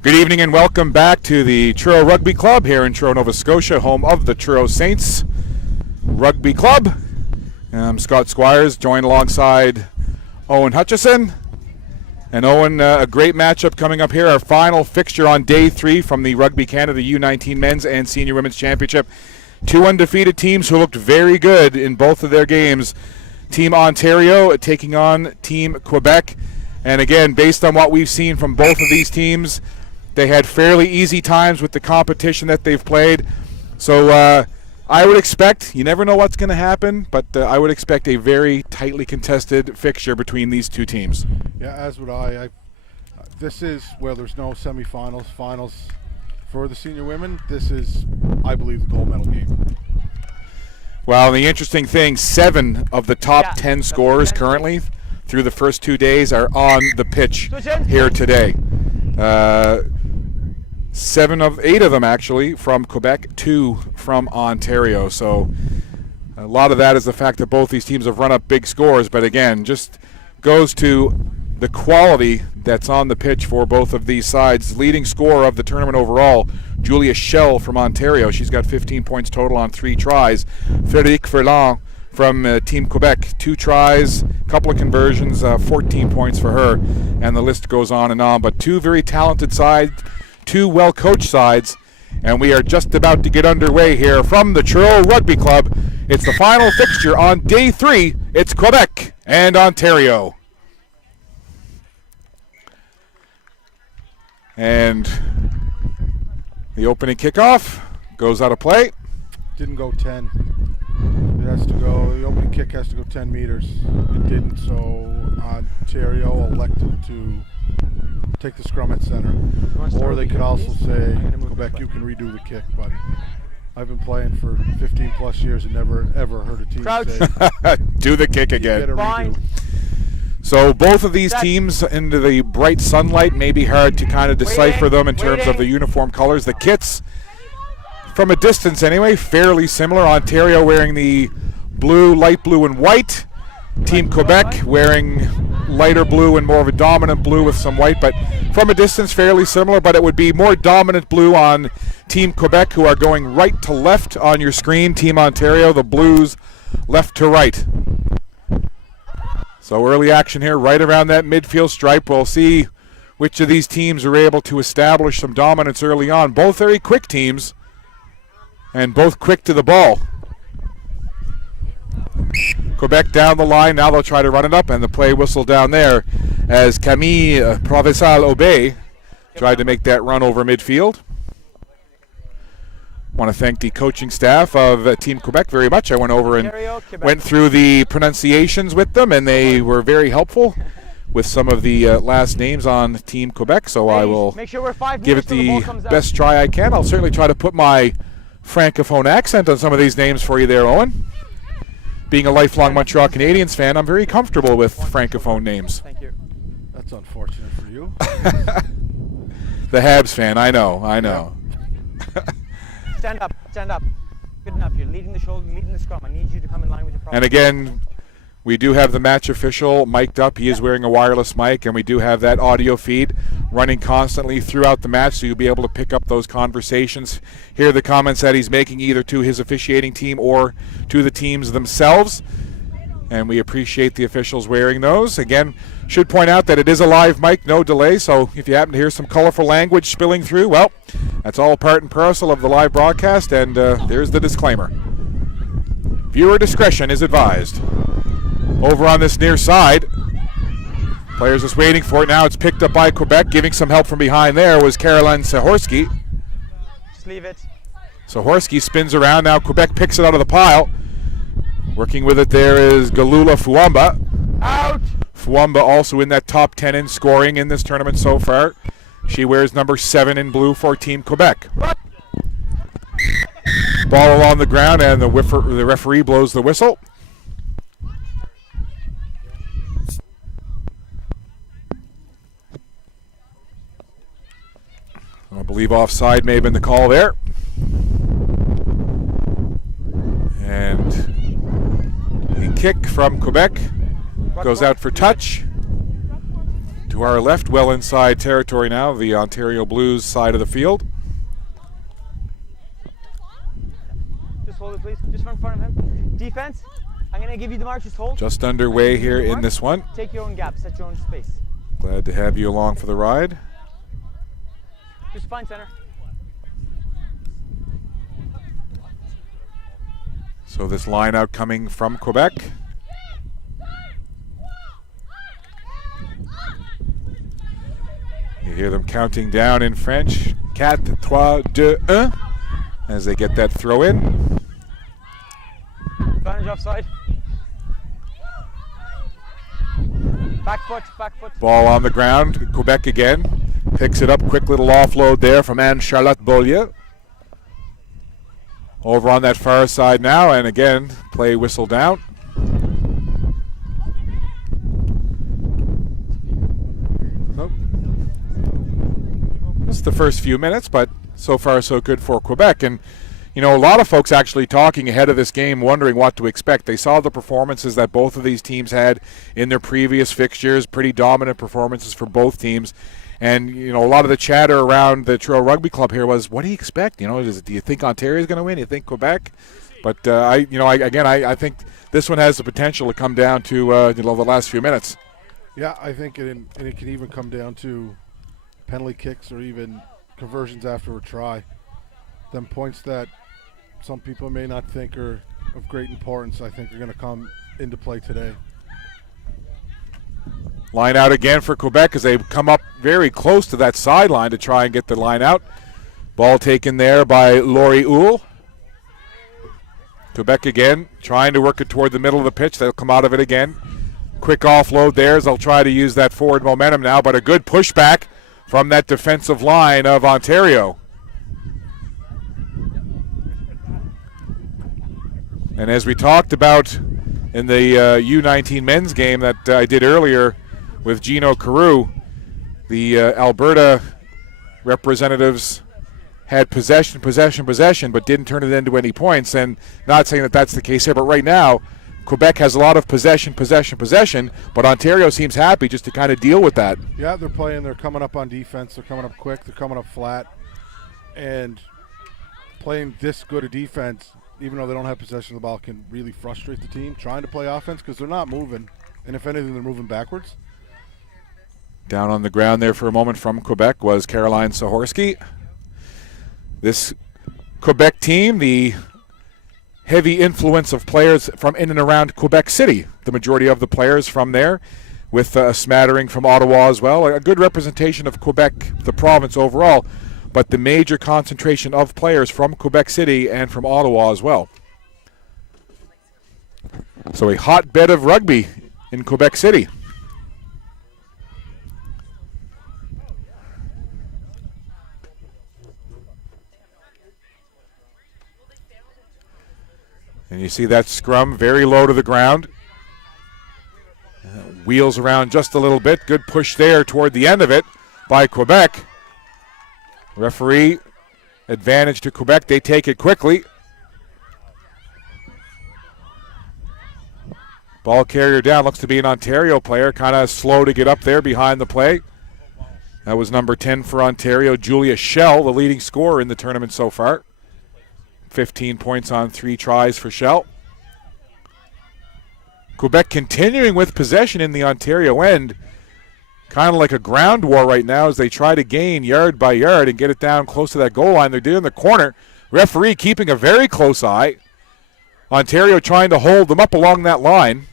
Good evening and welcome back to the Truro Rugby Club here in Truro, Nova Scotia, home of the Truro Saints Rugby Club. I'm Scott Squires, joined alongside Owen Hutchison. And Owen, a great matchup coming up here. Our final fixture on day 3 from the Rugby Canada U19 Men's and Senior Women's Championship. 2 undefeated teams who looked very good in both of their games. Team Ontario taking on Team Quebec. And again, based on what we've seen from both of these teams, they had fairly easy times with the competition that they've played. So I would expect, you never know what's going to happen, but I would expect a very tightly contested fixture between these two teams. Yeah, as would I. This is where there's no semifinals, finals for the senior women. This is, I believe, the gold medal game. Well, the interesting thing, 7 of the top 10 scorers currently through the first 2 days are on the pitch here today. 8 of them actually from Quebec, 2 from Ontario. So a lot of that is the fact that both these teams have run up big scores, but again, just goes to the quality that's on the pitch for both of these sides. Leading scorer of the tournament overall, Julia Schell from Ontario. She's got 15 points total on 3 tries. Frédéric Ferland from Team Quebec, 2 tries, couple of conversions, 14 points for her, and the list goes on and on. But 2 very talented sides, 2 well-coached sides, and we are just about to get underway here from the Truro Rugby Club. It's the final fixture on day 3. It's Quebec and Ontario. And the opening kickoff goes out of play. Didn't go 10. It has to go, the opening kick has to go 10 meters. It didn't, so Ontario elected to take the scrum at center. Or they could also say, Quebec, you can redo the kick, but I've been playing for 15 plus years and never ever heard a team say, do the kick again. Redo. So both of these teams into the bright sunlight, may be hard to kind of decipher them in terms of the uniform colors. The kits, from a distance anyway, fairly similar. Ontario wearing the blue, light blue and white. Team Quebec wearing lighter blue and more of a dominant blue with some white, but from a distance fairly similar, but it would be more dominant blue on Team Quebec, who are going right to left on your screen. Team Ontario, the blues left to right. So early action here right around that midfield stripe. We'll see which of these teams are able to establish some dominance early on. Both very quick teams and both quick to the ball. Quebec down the line. Now they'll try to run it up, and the play whistle down there as Camille Provençal-Aubé tried to make that run over midfield. Want to thank the coaching staff of Team Quebec very much. I went over and went through the pronunciations with them, and they were very helpful with some of the last names on Team Quebec, so I will give it the best try I can. I'll certainly try to put my francophone accent on some of these names for you there, Owen. Being a lifelong Montreal Canadiens fan, I'm very comfortable with francophone names. Thank you. That's unfortunate for you. The Habs fan, I know. Stand up, stand up. up. You're leading the shoulder, leading the scrum. I need you to come in line with your problem. And again, we do have the match official mic'd up. He is wearing a wireless mic, and we do have that audio feed running constantly throughout the match, so you'll be able to pick up those conversations, hear the comments that he's making either to his officiating team or to the teams themselves. And we appreciate the officials wearing those. Again, should point out that it is a live mic, no delay, so if you happen to hear some colorful language spilling through, well, that's all part and parcel of the live broadcast, and there's the disclaimer. Viewer discretion is advised. Over on this near side, players just waiting for it now. It's picked up by Quebec. Giving some help from behind there was Caroline Sahorski. Just leave it. Sahorski spins around. Now Quebec picks it out of the pile. Working with it there is Galula Fuamba. Out! Fuamba also in that top 10 in scoring in this tournament so far. She wears number 7 in blue for Team Quebec. What? Ball along the ground, and the referee blows the whistle. I believe offside may have been the call there. And the kick from Quebec goes out for touch. To our left, well inside territory now, the Ontario Blues side of the field. Just hold it, please. Just in front of him. Defense, I'm going to give you the mark. Just hold. Just underway here in this one. Take your own gap. Set your own space. Glad to have you along for the ride. Just fine, center. So this line out coming from Quebec. You hear them counting down in French. 4, 3, 2, 1. As they get that throw in. Advantage offside. Back foot, back foot. Ball on the ground. Quebec again. Picks it up. Quick little offload there from Anne-Charlotte Beaulieu. Over on that far side now, and again, play whistle down. Nope. It's the first few minutes, but so far so good for Quebec. And you know, a lot of folks actually talking ahead of this game, wondering what to expect. They saw the performances that both of these teams had in their previous fixtures, pretty dominant performances for both teams. And, you know, a lot of the chatter around the Truro Rugby Club here was, what do you expect? You know, do you think Ontario is going to win? Do you think Quebec? But, I think this one has the potential to come down to the last few minutes. Yeah, I think it can even come down to penalty kicks or even conversions after a try. Them points that some people may not think are of great importance, I think are going to come into play today. Line out again for Quebec as they come up very close to that sideline to try and get the line out. Ball taken there by Laurie Uhl. Quebec again trying to work it toward the middle of the pitch. They'll come out of it again. Quick offload there as they'll try to use that forward momentum now, but a good pushback from that defensive line of Ontario. And as we talked about in the U19 men's game that I did earlier with Gino Carew, the Alberta representatives had possession, but didn't turn it into any points. And not saying that that's the case here, but right now, Quebec has a lot of possession, but Ontario seems happy just to kind of deal with that. Yeah, they're coming up on defense, they're coming up quick, they're coming up flat, and playing this good a defense, even though they don't have possession of the ball, can really frustrate the team trying to play offense because they're not moving, and if anything, they're moving backwards. Down on the ground there for a moment from Quebec was Caroline Sahorski. This Quebec team, the heavy influence of players from in and around Quebec City, the majority of the players from there, with a smattering from Ottawa as well. A good representation of Quebec, the province overall, but the major concentration of players from Quebec City and from Ottawa as well. So a hotbed of rugby in Quebec City. And you see that scrum very low to the ground. Wheels around just a little bit. Good push there toward the end of it by Quebec. Referee, advantage to Quebec. They take it quickly. Ball carrier down, looks to be an Ontario player, kind of slow to get up there behind the play. That was number 10 for Ontario, Julia Schell, the leading scorer in the tournament so far. 15 points on 3 tries for Schell. Quebec continuing with possession in the Ontario end. Kind of like a ground war right now as they try to gain yard by yard and get it down close to that goal line. They're doing the corner. Referee keeping a very close eye. Ontario trying to hold them up along that line.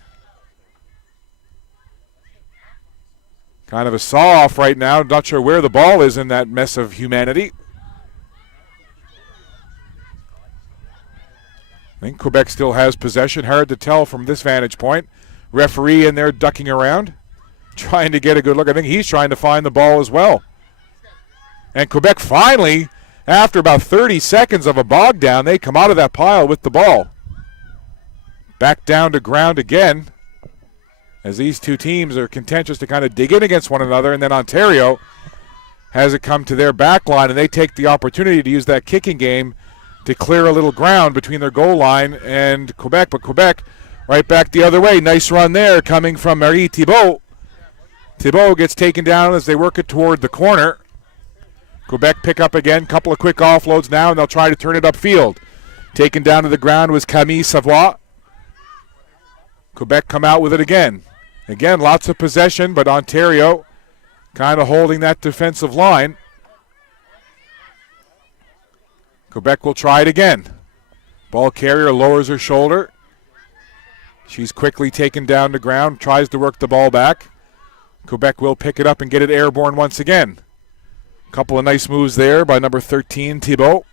Kind of a saw-off right now. Not sure where the ball is in that mess of humanity. I think Quebec still has possession. Hard to tell from this vantage point. Referee in there ducking around, trying to get a good look. I think he's trying to find the ball as well. And Quebec finally, after about 30 seconds of a bog down, they come out of that pile with the ball. Back down to ground again as these two teams are contentious to kind of dig in against one another. And then Ontario has it come to their back line, and they take the opportunity to use that kicking game to clear a little ground between their goal line and Quebec. But Quebec right back the other way. Nice run there coming from Marie Thibault. Thibault gets taken down as they work it toward the corner. Quebec pick up again. Couple of quick offloads now, and they'll try to turn it upfield. Taken down to the ground was Camille Savoie. Quebec come out with it again. Again, lots of possession, but Ontario kind of holding that defensive line. Quebec will try it again. Ball carrier lowers her shoulder. She's quickly taken down to ground, tries to work the ball back. Quebec will pick it up and get it airborne once again. Couple of nice moves there by number 13, Thibault.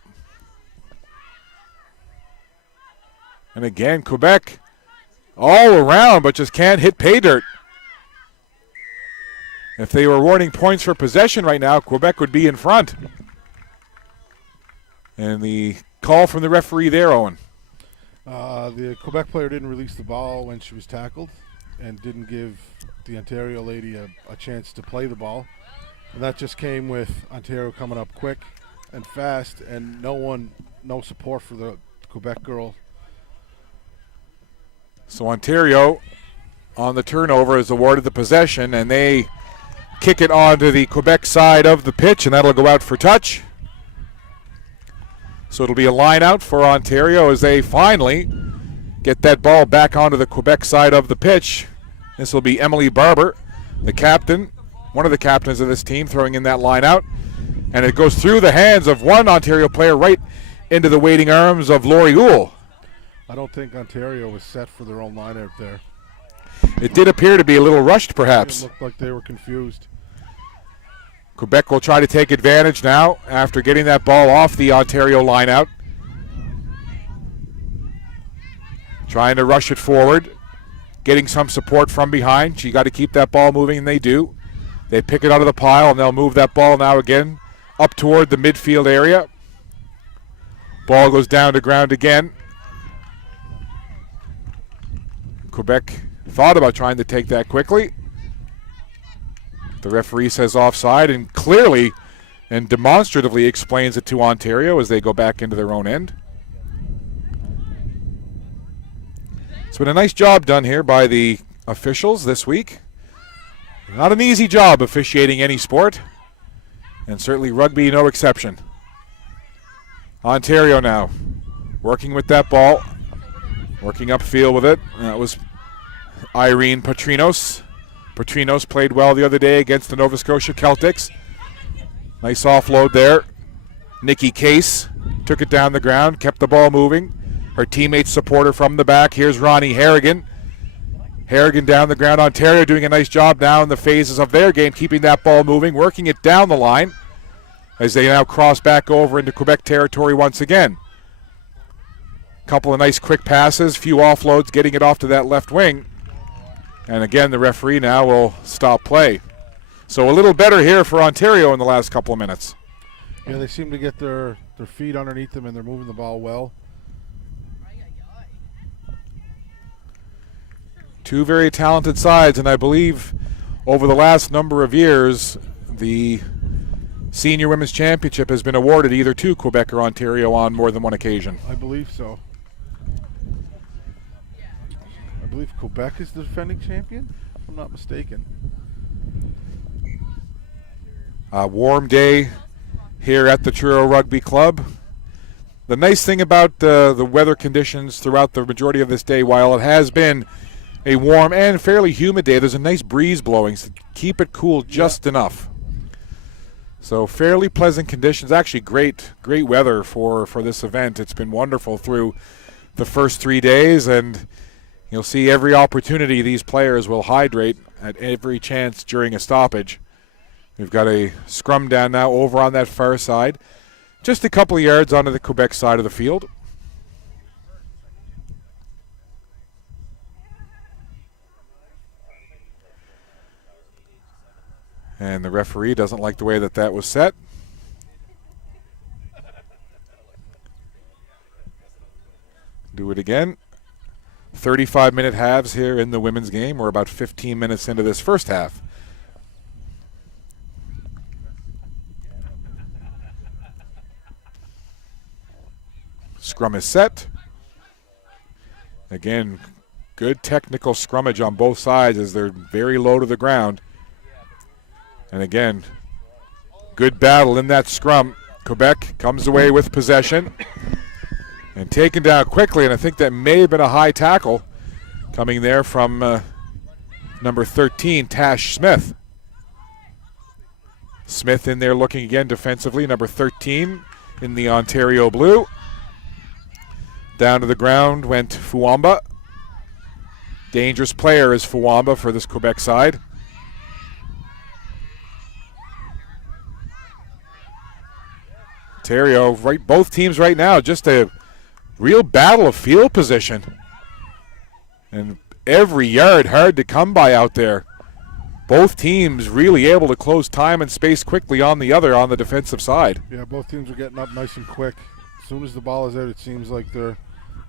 And again, Quebec all around, but just can't hit pay dirt. If they were awarding points for possession right now, Quebec would be in front. And the call from the referee there, Owen. The Quebec player didn't release the ball when she was tackled and didn't give the Ontario lady a chance to play the ball. And that just came with Ontario coming up quick and fast, and no support for the Quebec girl. So Ontario on the turnover is awarded the possession, and they kick it onto the Quebec side of the pitch, and that'll go out for touch. So it'll be a line out for Ontario as they finally get that ball back onto the Quebec side of the pitch. This will be Emily Barber, the captain, one of the captains of this team, throwing in that line out. And it goes through the hands of one Ontario player right into the waiting arms of Lori Uhl. I don't think Ontario was set for their own line out there. It did appear to be a little rushed, perhaps. It looked like they were confused. Quebec will try to take advantage now after getting that ball off the Ontario line out. Trying to rush it forward. Getting some support from behind. You got to keep that ball moving, and they do. They pick it out of the pile, and they'll move that ball now again up toward the midfield area. Ball goes down to ground again. Quebec thought about trying to take that quickly. The referee says offside and clearly and demonstratively explains it to Ontario as they go back into their own end. It's been a nice job done here by the officials this week. Not an easy job officiating any sport, and certainly rugby no exception. Ontario now working with that ball, working upfield with it. That was Irene Petrinos. Petrinos played well the other day against the Nova Scotia Celtics. Nice offload there. Nikki Case took it down the ground, kept the ball moving. Her teammates support her from the back. Here's Ronnie Harrigan. Harrigan down the ground. Ontario doing a nice job now in the phases of their game, keeping that ball moving, working it down the line as they now cross back over into Quebec territory once again. Couple of nice quick passes, few offloads, getting it off to that left wing. And again, the referee now will stop play. So a little better here for Ontario in the last couple of minutes. Yeah, they seem to get their feet underneath them, and they're moving the ball well. Two very talented sides, and I believe over the last number of years, the Senior Women's Championship has been awarded either to Quebec or Ontario on more than one occasion. I believe so. I believe Quebec is the defending champion, if I'm not mistaken. A warm day here at the Truro Rugby Club. The nice thing about the weather conditions throughout the majority of this day, while it has been a warm and fairly humid day, there's a nice breeze blowing to keep it cool just enough. So fairly pleasant conditions. Actually great weather for this event. It's been wonderful through the first 3 days, and you'll see every opportunity these players will hydrate at every chance during a stoppage. We've got a scrum down now over on that far side, just a couple of yards onto the Quebec side of the field. And the referee doesn't like the way that was set. Do it again. 35-minute halves here in the women's game. We're about 15 minutes into this first half. Scrum is set. Again, good technical scrummage on both sides as they're very low to the ground. And again, good battle in that scrum. Quebec comes away with possession and taken down quickly, and I think that may have been a high tackle coming there from number 13, Tash Smith. Smith in there looking again defensively, number 13 in the Ontario blue. Down to the ground went Fuamba. Dangerous player is Fuamba for this Quebec side. Ontario, right, both teams right now, just a real battle of field position. And every yard hard to come by out there. Both teams really able to close time and space quickly on the other on the defensive side. Yeah, both teams are getting up nice and quick. As soon as the ball is out, it seems like they're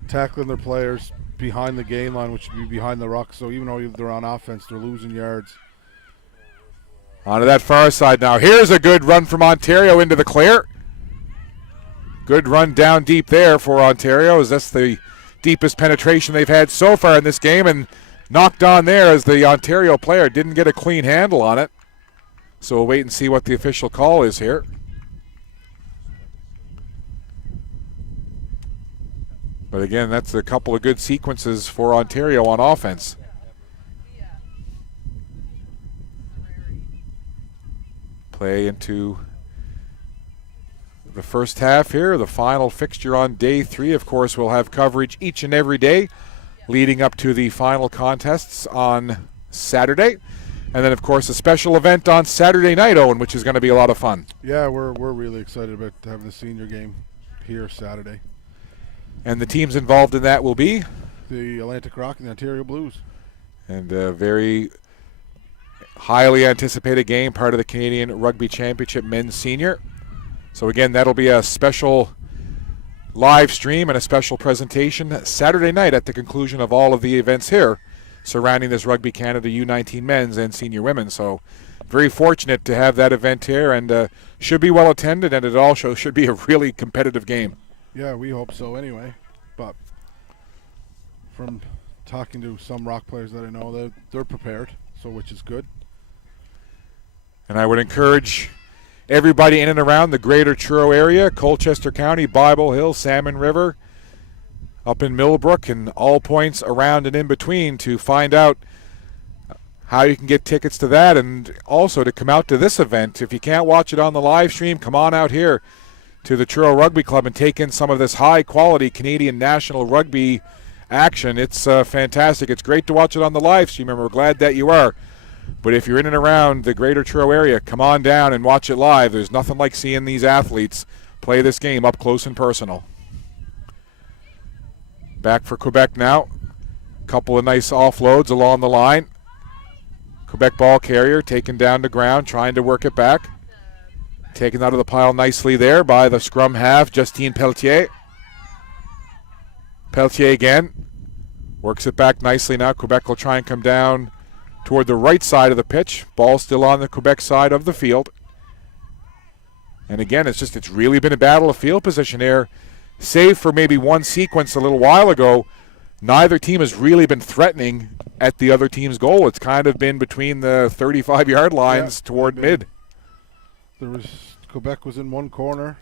tackling their players behind the gain line, which would be behind the ruck. So even though they're on offense, they're losing yards. Onto that far side now. Here's a good run from Ontario into the clear. Good run down deep there for Ontario, as that's the deepest penetration they've had so far in this game, and knocked on there as the Ontario player didn't get a clean handle on it. So we'll wait and see what the official call is here. But again, that's a couple of good sequences for Ontario on offense. Play into the first half here, the final fixture on day 3. Of course, we'll have coverage each and every day leading up to the final contests on Saturday. And then, of course, a special event on Saturday night, Owen, which is going to be a lot of fun. Yeah, we're really excited about having the senior game here Saturday. And the teams involved in that will be? The Atlantic Rock and the Ontario Blues. And a very highly anticipated game, part of the Canadian Rugby Championship Men's Senior. So again, that'll be a special live stream and a special presentation Saturday night at the conclusion of all of the events here surrounding this Rugby Canada U19 men's and senior women. So very fortunate to have that event here, and should be well attended, and it also should be a really competitive game. Yeah, we hope so anyway. But from talking to some Rock players that I know, they're prepared, so which is good. And I would encourage everybody in and around the greater Truro area, Colchester County, Bible Hill, Salmon River, up in Millbrook, and all points around and in between to find out how you can get tickets to that, and also to come out to this event. If you can't watch it on the live stream, come on out here to the Truro Rugby Club and take in some of this high-quality Canadian national rugby action. It's fantastic. It's great to watch it on the live stream, and we're glad that you are. But if you're in and around the greater Truro area, come on down and watch it live. There's nothing like seeing these athletes play this game up close and personal. Back for Quebec now. Couple of nice offloads along the line. Quebec ball carrier taken down to ground, trying to work it back. Taken out of the pile nicely there by the scrum half, Justine Pelletier. Pelletier again. Works it back nicely now. Quebec will try and come down toward the right side of the pitch. Ball still on the Quebec side of the field. And again, it's really been a battle of field position here. Save for maybe one sequence a little while ago, neither team has really been threatening at the other team's goal. It's kind of been between the 35-yard lines toward mid. Quebec was in one corner,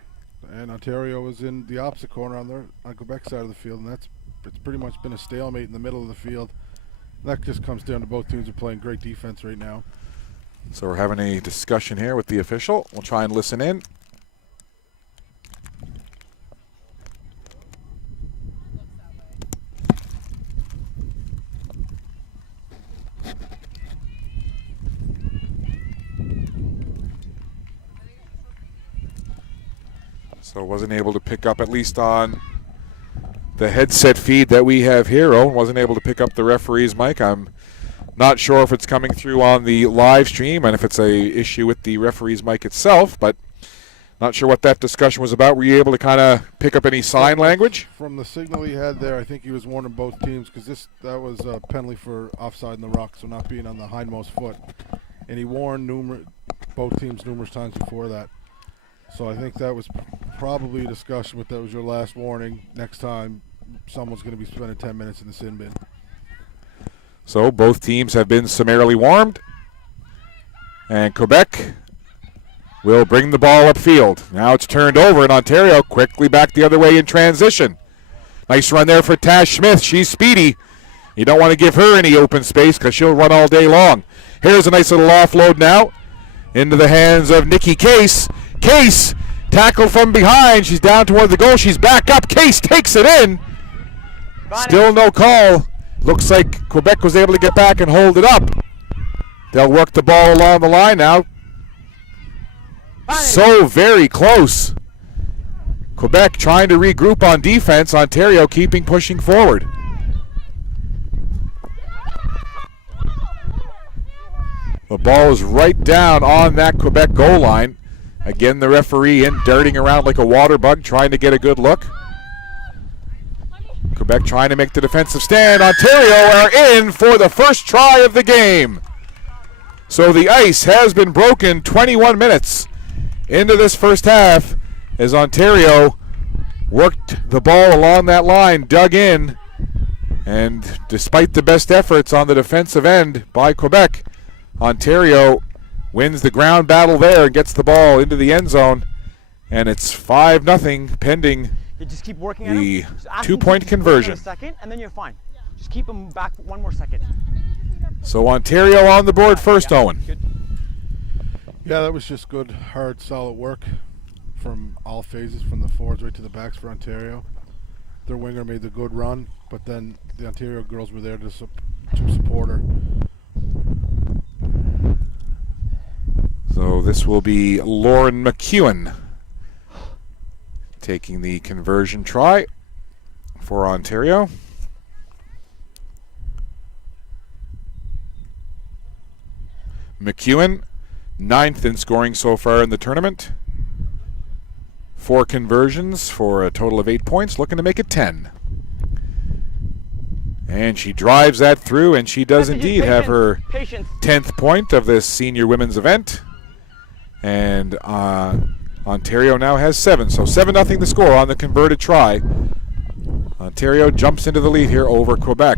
and Ontario was in the opposite corner on Quebec side of the field, and it's pretty much been a stalemate in the middle of the field. That just comes down to both teams are playing great defense right now. So we're having a discussion here with the official. We'll try and listen in. So wasn't able to pick up, at least on the headset feed that we have here, wasn't able to pick up the referee's mic. I'm not sure if it's coming through on the live stream and if it's a issue with the referee's mic itself, but not sure what that discussion was about. Were you able to kind of pick up any sign language? From the signal he had there, I think he was warning both teams, because that was a penalty for offside in the ruck, so not being on the hindmost foot. And he warned both teams numerous times before that. So I think that was probably a discussion, but that was your last warning. Next time, someone's going to be spending 10 minutes in the sin bin. So both teams have been summarily warmed. And Quebec will bring the ball upfield. Now it's turned over, and Ontario quickly back the other way in transition. Nice run there for Tash Smith. She's speedy. You don't want to give her any open space because she'll run all day long. Here's a nice little offload now into the hands of Nikki Case. Case tackled from behind. She's down toward the goal. She's back up. Case takes it in. Still no call. Looks like Quebec was able to get back and hold it up. They'll work the ball along the line now. So very close. Quebec trying to regroup on defense. Ontario keeping pushing forward. The ball is right down on that Quebec goal line. Again, the referee darting around like a water bug, trying to get a good look. Quebec trying to make the defensive stand. Ontario are in for the first try of the game. So the ice has been broken 21 minutes into this first half as Ontario worked the ball along that line, dug in, and despite the best efforts on the defensive end by Quebec, Ontario wins the ground battle there and gets the ball into the end zone, and it's 5-0 pending You just keep working the at him. Just ask him 2-point to conversion. A second, and then you're fine. Just keep him back one more second. So Ontario on the board first, Owen. Good. Yeah, that was just good, hard, solid work from all phases, from the forwards right to the backs for Ontario. Their winger made the good run, but then the Ontario girls were there to support her. So this will be Lauren McEwen taking the conversion try for Ontario. McEwen, 9th in scoring so far in the tournament. 4 conversions for a total of 8 points, looking to make it 10. And she drives that through, and she does indeed have her 10th point of this senior women's event. And Ontario now has 7. So 7-0 the score on the converted try. Ontario jumps into the lead here over Quebec.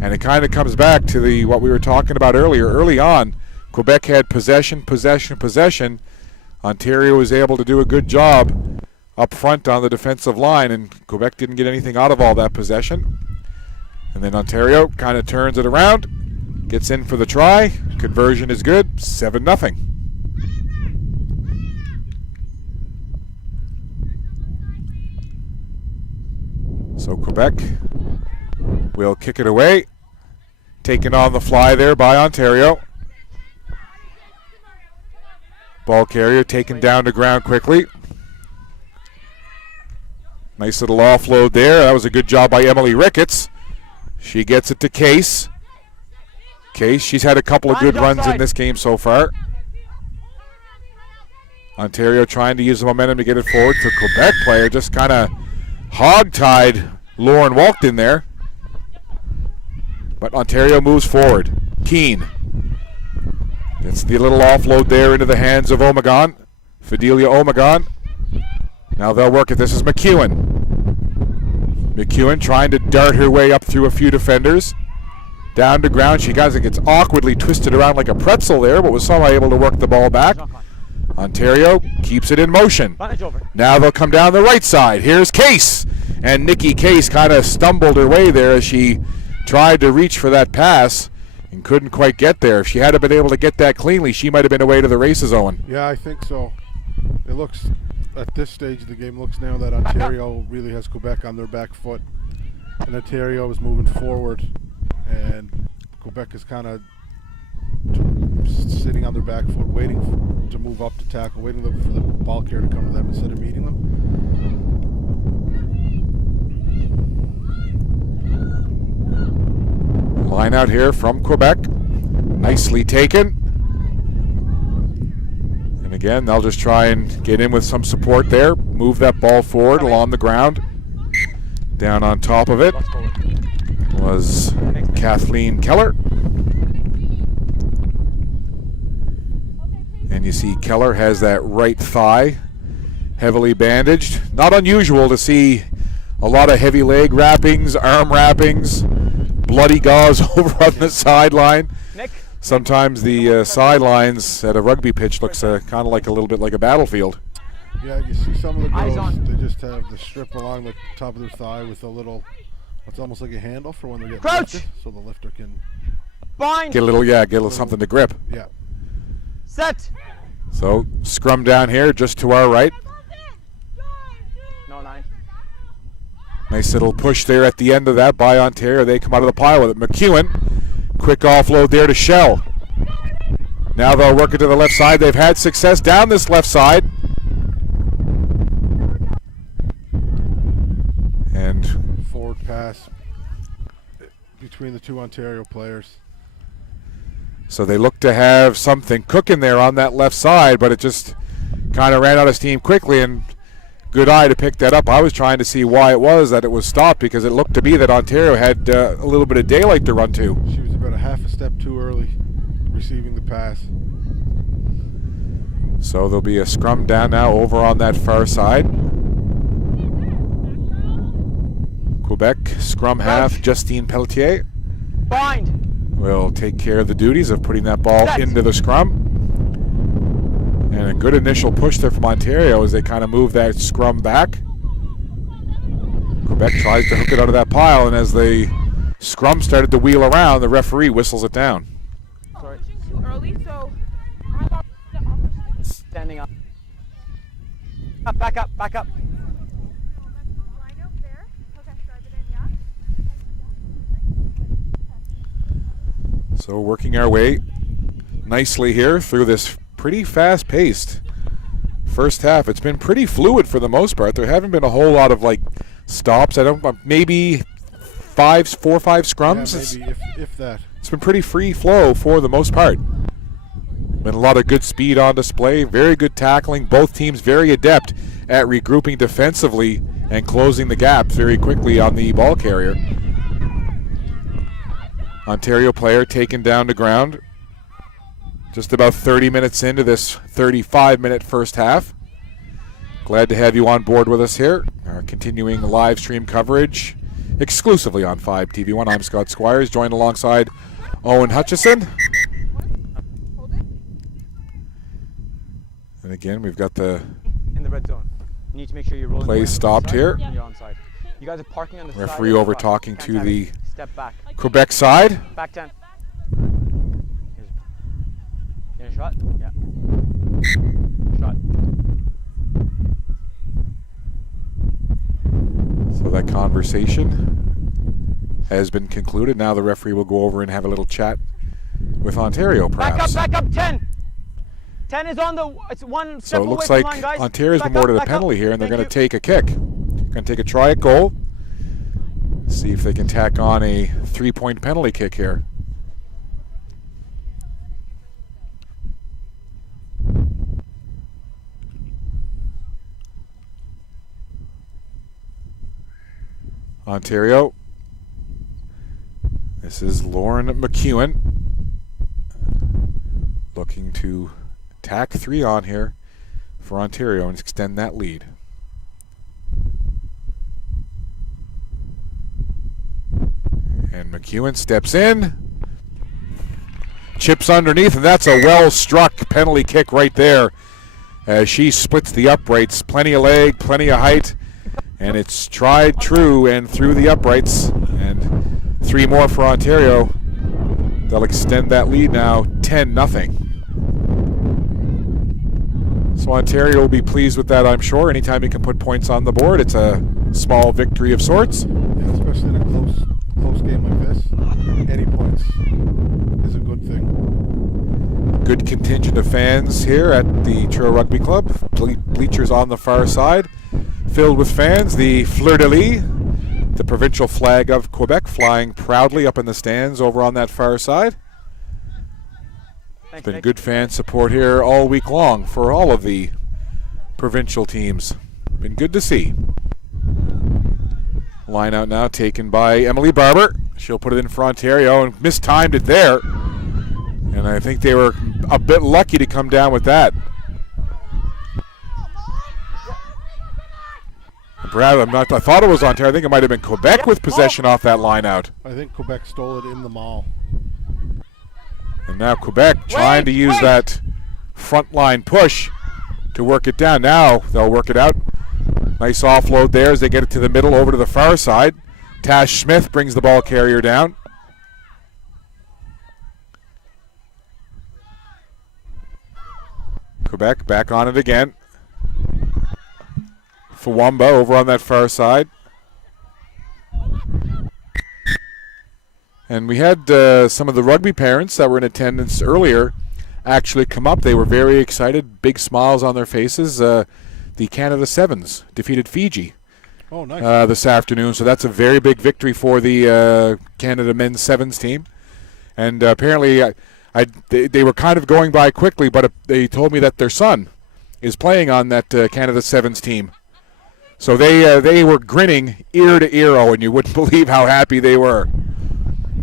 And it kind of comes back to what we were talking about earlier. Early on, Quebec had possession. Ontario was able to do a good job up front on the defensive line, and Quebec didn't get anything out of all that possession. And then Ontario kind of turns it around, gets in for the try. Conversion is good, 7-0. So Quebec will kick it away. Taken on the fly there by Ontario. Ball carrier taken down to ground quickly. Nice little offload there. That was a good job by Emily Ricketts. She gets it to Case. Case, she's had a couple of good runs in this game so far. Ontario trying to use the momentum to get it forward. The Quebec player just kind of hog-tied Lauren Walkden there. But Ontario moves forward. Keane gets the little offload there into the hands of Omegon. Fidelia Omegon. Now they'll work it. This is McEwen. McEwen trying to dart her way up through a few defenders. Down to ground. She gets awkwardly twisted around like a pretzel there, but was somehow able to work the ball back. Ontario keeps it in motion. Now they'll come down the right side. Here's Case. And Nikki Case kind of stumbled her way there as she tried to reach for that pass and couldn't quite get there. If she had been able to get that cleanly, she might have been away to the races, Owen. Yeah, I think so. It looks, at this stage of the game, looks now that Ontario really has Quebec on their back foot. And Ontario is moving forward. And Quebec is kind of sitting on their back foot, waiting to move up to tackle, waiting for the ball carrier to come to them instead of meeting them. Line out here from Quebec. Nicely taken. And again, they'll just try and get in with some support there. Move that ball forward along the ground. Down on top of it was Kathleen Keller. And you see Keller has that right thigh heavily bandaged. Not unusual to see a lot of heavy leg wrappings, arm wrappings, bloody gauze over on the sideline. Sometimes the sidelines at a rugby pitch looks kind of like a little bit like a battlefield. Yeah, you see some of the girls, they just have the strip along the top of their thigh with a little, it's almost like a handle for when they're getting lifted, so the lifter can get a little something to grip. Yeah. Set. So scrum down here just to our right. No, 9. Nice little push there at the end of that by Ontario. They come out of the pile with it. McEwen, quick offload there to Shell. Now they'll work it to the left side. They've had success down this left side. And forward pass between the two Ontario players. So they look to have something cooking there on that left side, but it just kind of ran out of steam quickly, and good eye to pick that up. I was trying to see why it was that it was stopped, because it looked to me that Ontario had a little bit of daylight to run to. She was about a half a step too early receiving the pass. So there'll be a scrum down now over on that far side. Quebec scrum half Justine Pelletier will take care of the duties of putting that ball into the scrum. And a good initial push there from Ontario as they kind of move that scrum back. Quebec tries to hook it out of that pile, and as the scrum started to wheel around, the referee whistles it down. Sorry. Too early, so Standing up. Back up, back up. line up there. Okay, drive it in, yeah. So working our way nicely here through this pretty fast-paced first half. It's been pretty fluid for the most part. There haven't been a whole lot of like stops. Maybe 4 or 5 scrums. Yeah, maybe if that. It's been pretty free flow for the most part. Been a lot of good speed on display, very good tackling. Both teams very adept at regrouping defensively and closing the gap very quickly on the ball carrier. Ontario player taken down to ground. Just about 30 minutes into this 35-minute first half. Glad to have you on board with us here. Our continuing live stream coverage exclusively on 5TV1. I'm Scott Squires, joined alongside Owen Hutchison. And again, we've got the In the red zone. You need to make sure you're rolling. play stopped here. And you're onside. You guys are parking on the side. Referee over talking Can't to have the it. Step back. Quebec side. Back 10. Here's a shot. Yeah. Shot. So that conversation has been concluded. Now the referee will go over and have a little chat with Ontario, perhaps. Back up, 10. 10 is on the, it's one step So it away looks from like line, guys. Ontario's been Back awarded up, a penalty here, and they're Thank going to you. take a kick. Going to take a try at goal. See if they can tack on a 3-point penalty kick here. Ontario. This is Lauren McEwen looking to tack 3 on here for Ontario and extend that lead. McEwen steps in, chips underneath, and that's a well-struck penalty kick right there as she splits the uprights. Plenty of leg, plenty of height, and it's tried true and through the uprights. And 3 more for Ontario. They'll extend that lead now 10-0. So Ontario will be pleased with that, I'm sure. Anytime you can put points on the board, it's a small victory of sorts. Yeah, especially in a close game like this. Any points is a good thing. Good contingent of fans here at the Truro Rugby Club. Bleachers on the far side, filled with fans. The fleur-de-lis, the provincial flag of Quebec, flying proudly up in the stands over on that far side. It's been good fan support here all week long for all of the provincial teams. Been good to see. Line out now taken by Emily Barber. She'll put it in for Ontario and mistimed it there. And I think they were a bit lucky to come down with that. Brad, I thought it was Ontario. I think it might have been Quebec with possession off that line out. I think Quebec stole it in the mall. And now Quebec trying to use that front line push to work it down. Now they'll work it out. Nice offload there as they get it to the middle over to the far side. Tash Smith brings the ball carrier down. Quebec back on it again. Fawamba over on that far side. And we had some of the rugby parents that were in attendance earlier actually come up. They were very excited, big smiles on their faces. The Canada Sevens defeated Fiji this afternoon, so that's a very big victory for the Canada men's Sevens team. And apparently they were kind of going by quickly, but they told me that their son is playing on that Canada Sevens team. So they were grinning ear to ear, and you wouldn't believe how happy they were.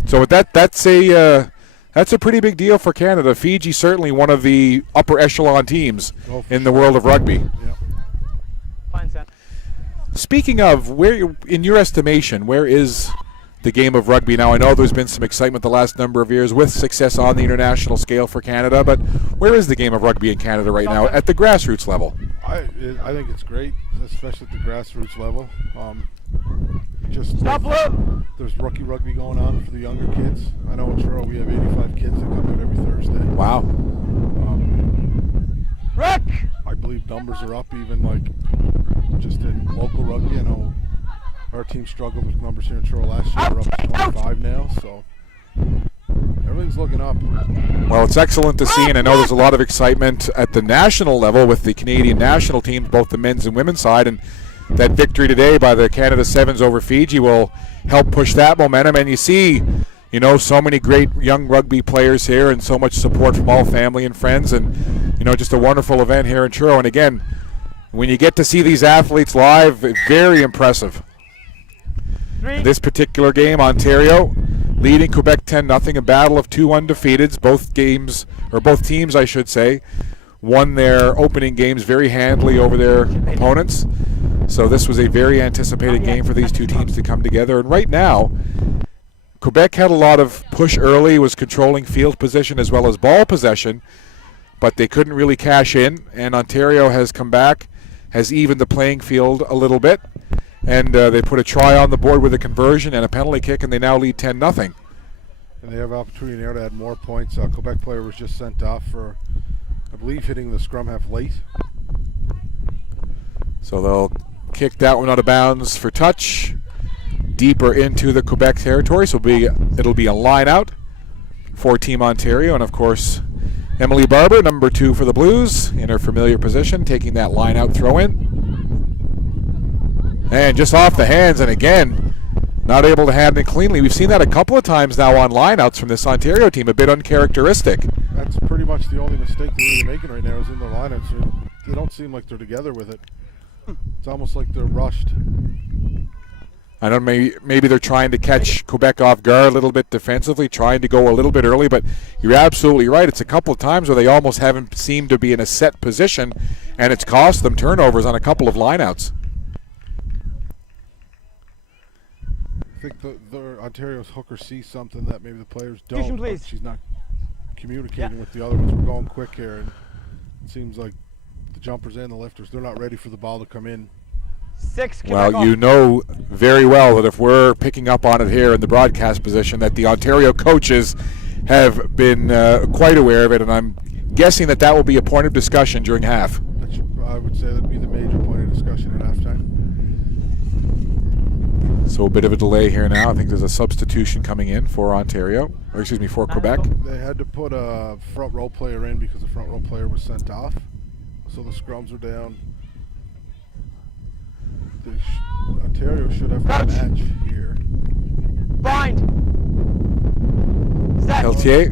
So that's a pretty big deal for Canada. Fiji certainly one of the upper echelon teams in the world of rugby. Yeah. Fine, Sam. Speaking of, in your estimation, where is the game of rugby now? I know there's been some excitement the last number of years with success on the international scale for Canada, but where is the game of rugby in Canada right now at the grassroots level? I think it's great, especially at the grassroots level. Stop, Blue! There's rookie rugby going on for the younger kids. I know in Truro we have 85 kids that come out every Thursday. Wow. Rick! I believe numbers are up even just in local rugby. I know our team struggled with numbers here in Truro last year. We're up to 25 now, so everything's looking up. Well, it's excellent to see, and I know there's a lot of excitement at the national level with the Canadian national teams, both the men's and women's side, and that victory today by the Canada Sevens over Fiji will help push that momentum. And you see, so many great young rugby players here and so much support from all family and friends, and, just a wonderful event here in Truro. And again, when you get to see these athletes live, very impressive. In this particular game, Ontario leading Quebec 10-0, a battle of 2 undefeateds. Both teams, I should say, won their opening games very handily over their opponents. So this was a very anticipated game for these two teams to come together. And right now, Quebec had a lot of push early, was controlling field position as well as ball possession, but they couldn't really cash in. And Ontario has come back, has evened the playing field a little bit. And they put a try on the board with a conversion and a penalty kick, and they now lead 10-0. And they have an opportunity there to add more points. A Quebec player was just sent off for, I believe, hitting the scrum half late. So they'll kick that one out of bounds for touch, deeper into the Quebec territory. So it'll be a line out for Team Ontario. And, of course, Emily Barber, number 2 for the Blues, in her familiar position, taking that line out throw in. And just off the hands, and again, not able to handle it cleanly. We've seen that a couple of times now on lineouts from this Ontario team, a bit uncharacteristic. That's pretty much the only mistake they're making right now is in the lineouts. They don't seem like they're together with it. It's almost like they're rushed. I don't know, maybe they're trying to catch Quebec off guard a little bit defensively, trying to go a little bit early, but you're absolutely right. It's a couple of times where they almost haven't seemed to be in a set position, and it's cost them turnovers on a couple of lineouts. I think the Ontario's hooker sees something that maybe the players don't. Fusion, But please. she's not communicating with the other ones. We're going quick here, and it seems like the jumpers and the lifters, they're not ready for the ball to come in. 6. Well, you know very well that if we're picking up on it here in the broadcast position, that the Ontario coaches have been quite aware of it, and I'm guessing that that will be a point of discussion during half. That should, I would say that would be the major point of discussion at halftime. So a bit of a delay here now. I think there's a substitution coming in for Ontario, or excuse me, for Quebec. They had to put a front row player in because the front row player was sent off. So the scrums are down. Ontario should have a match here. Bind. Set. Peltier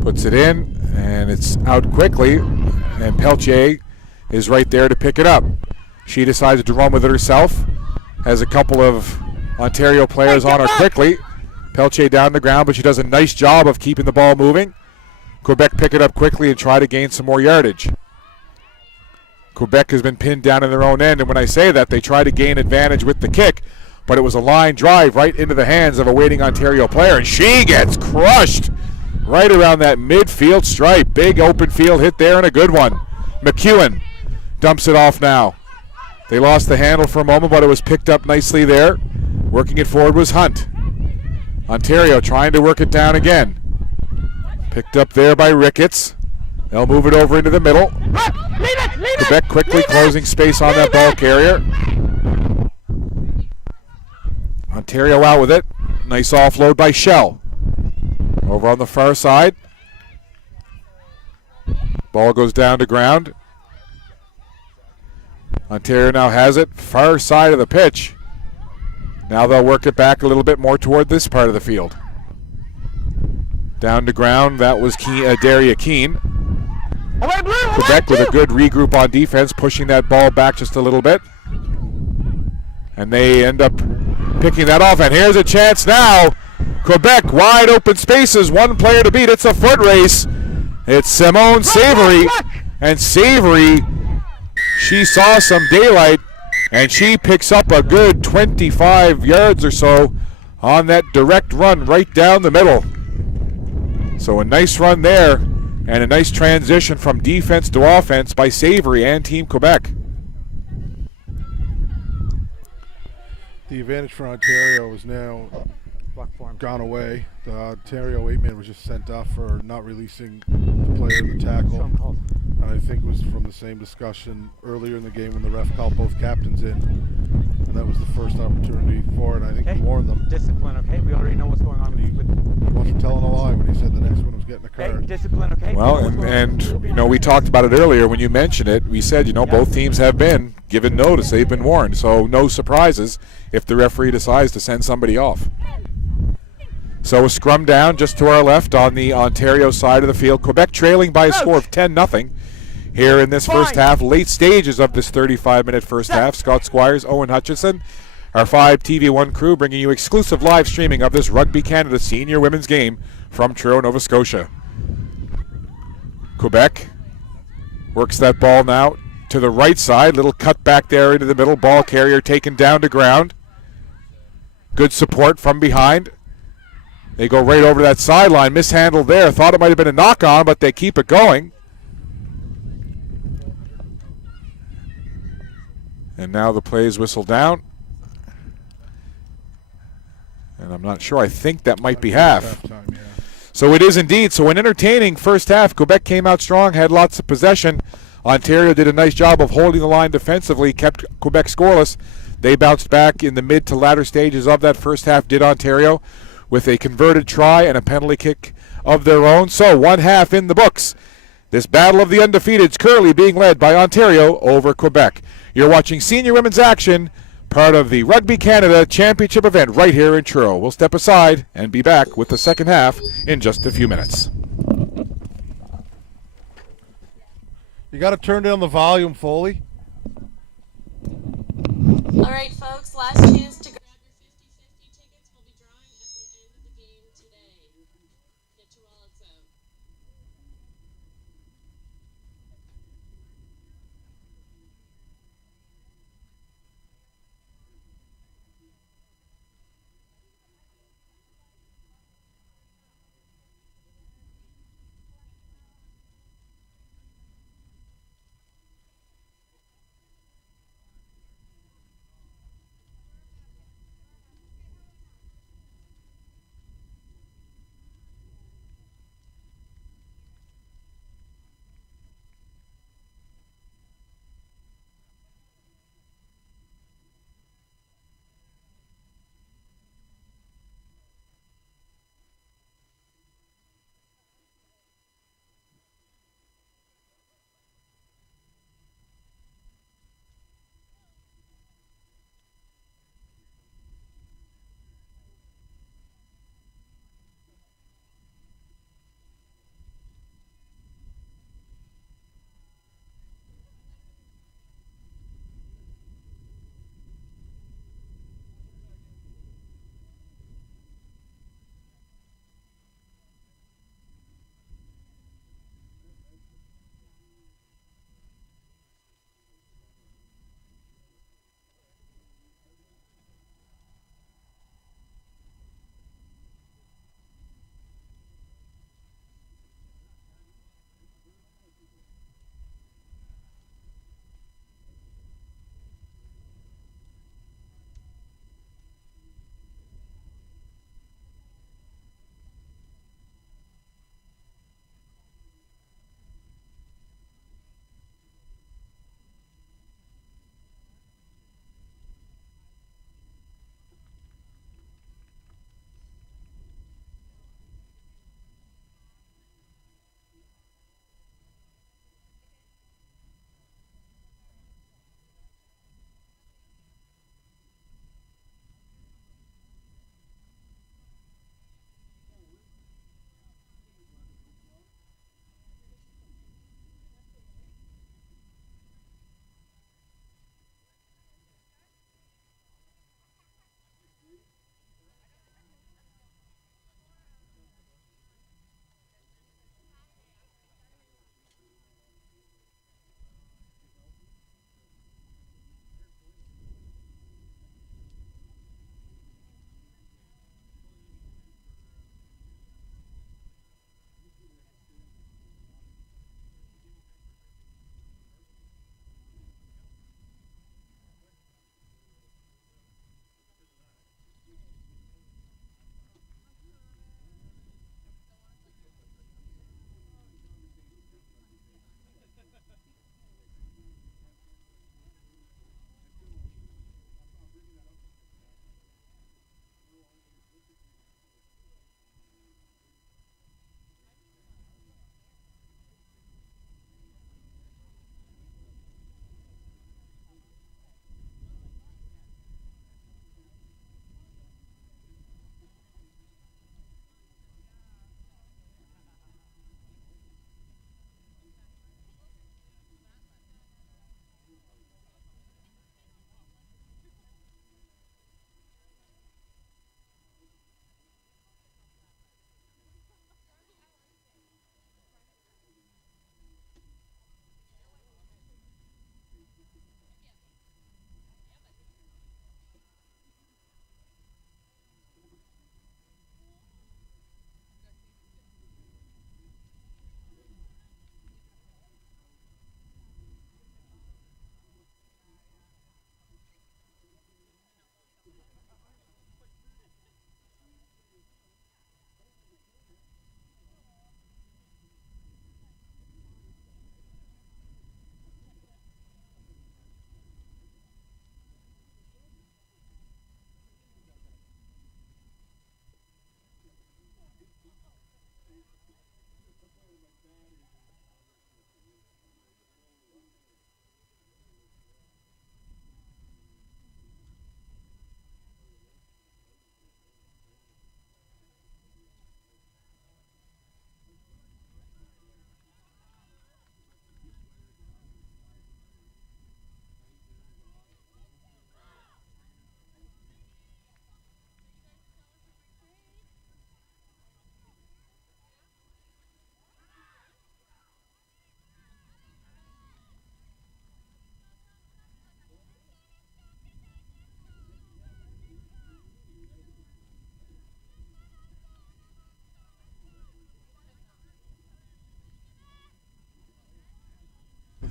puts it in, and it's out quickly, and Peltier is right there to pick it up. She decides to run with it herself, has a couple of Ontario players on her quickly. Peltier down the ground, but she does a nice job of keeping the ball moving. Quebec pick it up quickly and try to gain some more yardage. Quebec has been pinned down in their own end, and when I say that, they try to gain advantage with the kick, but it was a line drive right into the hands of a waiting Ontario player, and she gets crushed right around that midfield stripe. Big open field hit there and a good one. McEwen dumps it off now. They lost the handle for a moment, but it was picked up nicely there. Working it forward was Hunt. Ontario trying to work it down again. Picked up there by Ricketts. They'll move it over into the middle. Quebec quickly closing space on that ball carrier. Ontario out with it. Nice offload by Shell. Over on the far side. Ball goes down to ground. Ontario now has it. Far side of the pitch. Now they'll work it back a little bit more toward this part of the field. Down to ground. That was Daria Keane. Quebec with a good regroup on defense, pushing that ball back just a little bit. And they end up picking that off. And here's a chance now. Quebec, wide open spaces, one player to beat. It's a foot race. It's Simone Savory. And Savory, she saw some daylight, and she picks up a good 25 yards or so on that direct run right down the middle. So a nice run there, and a nice transition from defense to offense by Savory and Team Quebec. The advantage for Ontario is now gone away. The Ontario 8-man was just sent off for not releasing the player in the tackle. And I think it was from the same discussion earlier in the game when the ref called both captains in. And that was the first opportunity for it. I think he warned them. Discipline, okay? We already know what's going on. He wasn't telling a lie when he said the next one was getting a card. Okay, discipline, okay? Well, and you know, we talked about it earlier when you mentioned it. We said, you know, both teams have been given notice. They've been warned. So no surprises if the referee decides to send somebody off. So a scrum down just to our left on the Ontario side of the field. Quebec trailing by a score of 10-0 here in this first half. Late stages of this 35-minute first half. Scott Squires, Owen Hutchison, our 5 TV1 crew bringing you exclusive live streaming of this Rugby Canada Senior Women's game from Truro, Nova Scotia. Quebec works that ball now to the right side. Little cut back there into the middle. Ball carrier taken down to ground. Good support from behind. They go right over that sideline. Mishandled there. Thought it might have been a knock-on, but they keep it going. And now the play is whistled down. And I'm not sure. I think that might be half. Halftime, yeah. So it is indeed. So an entertaining first half. Quebec came out strong, had lots of possession. Ontario did a nice job of holding the line defensively, kept Quebec scoreless. They bounced back in the mid to latter stages of that first half, did Ontario, with a converted try and a penalty kick of their own. So one half in the books. This battle of the undefeateds currently being led by Ontario over Quebec. You're watching senior women's action, part of the Rugby Canada Championship event right here in Truro. We'll step aside and be back with the second half in just a few minutes. You got to turn down the volume, Foley. All right, folks, last chance to grab your 50/50 tickets. We'll be drawing at the end of the game today. Get your wallets out.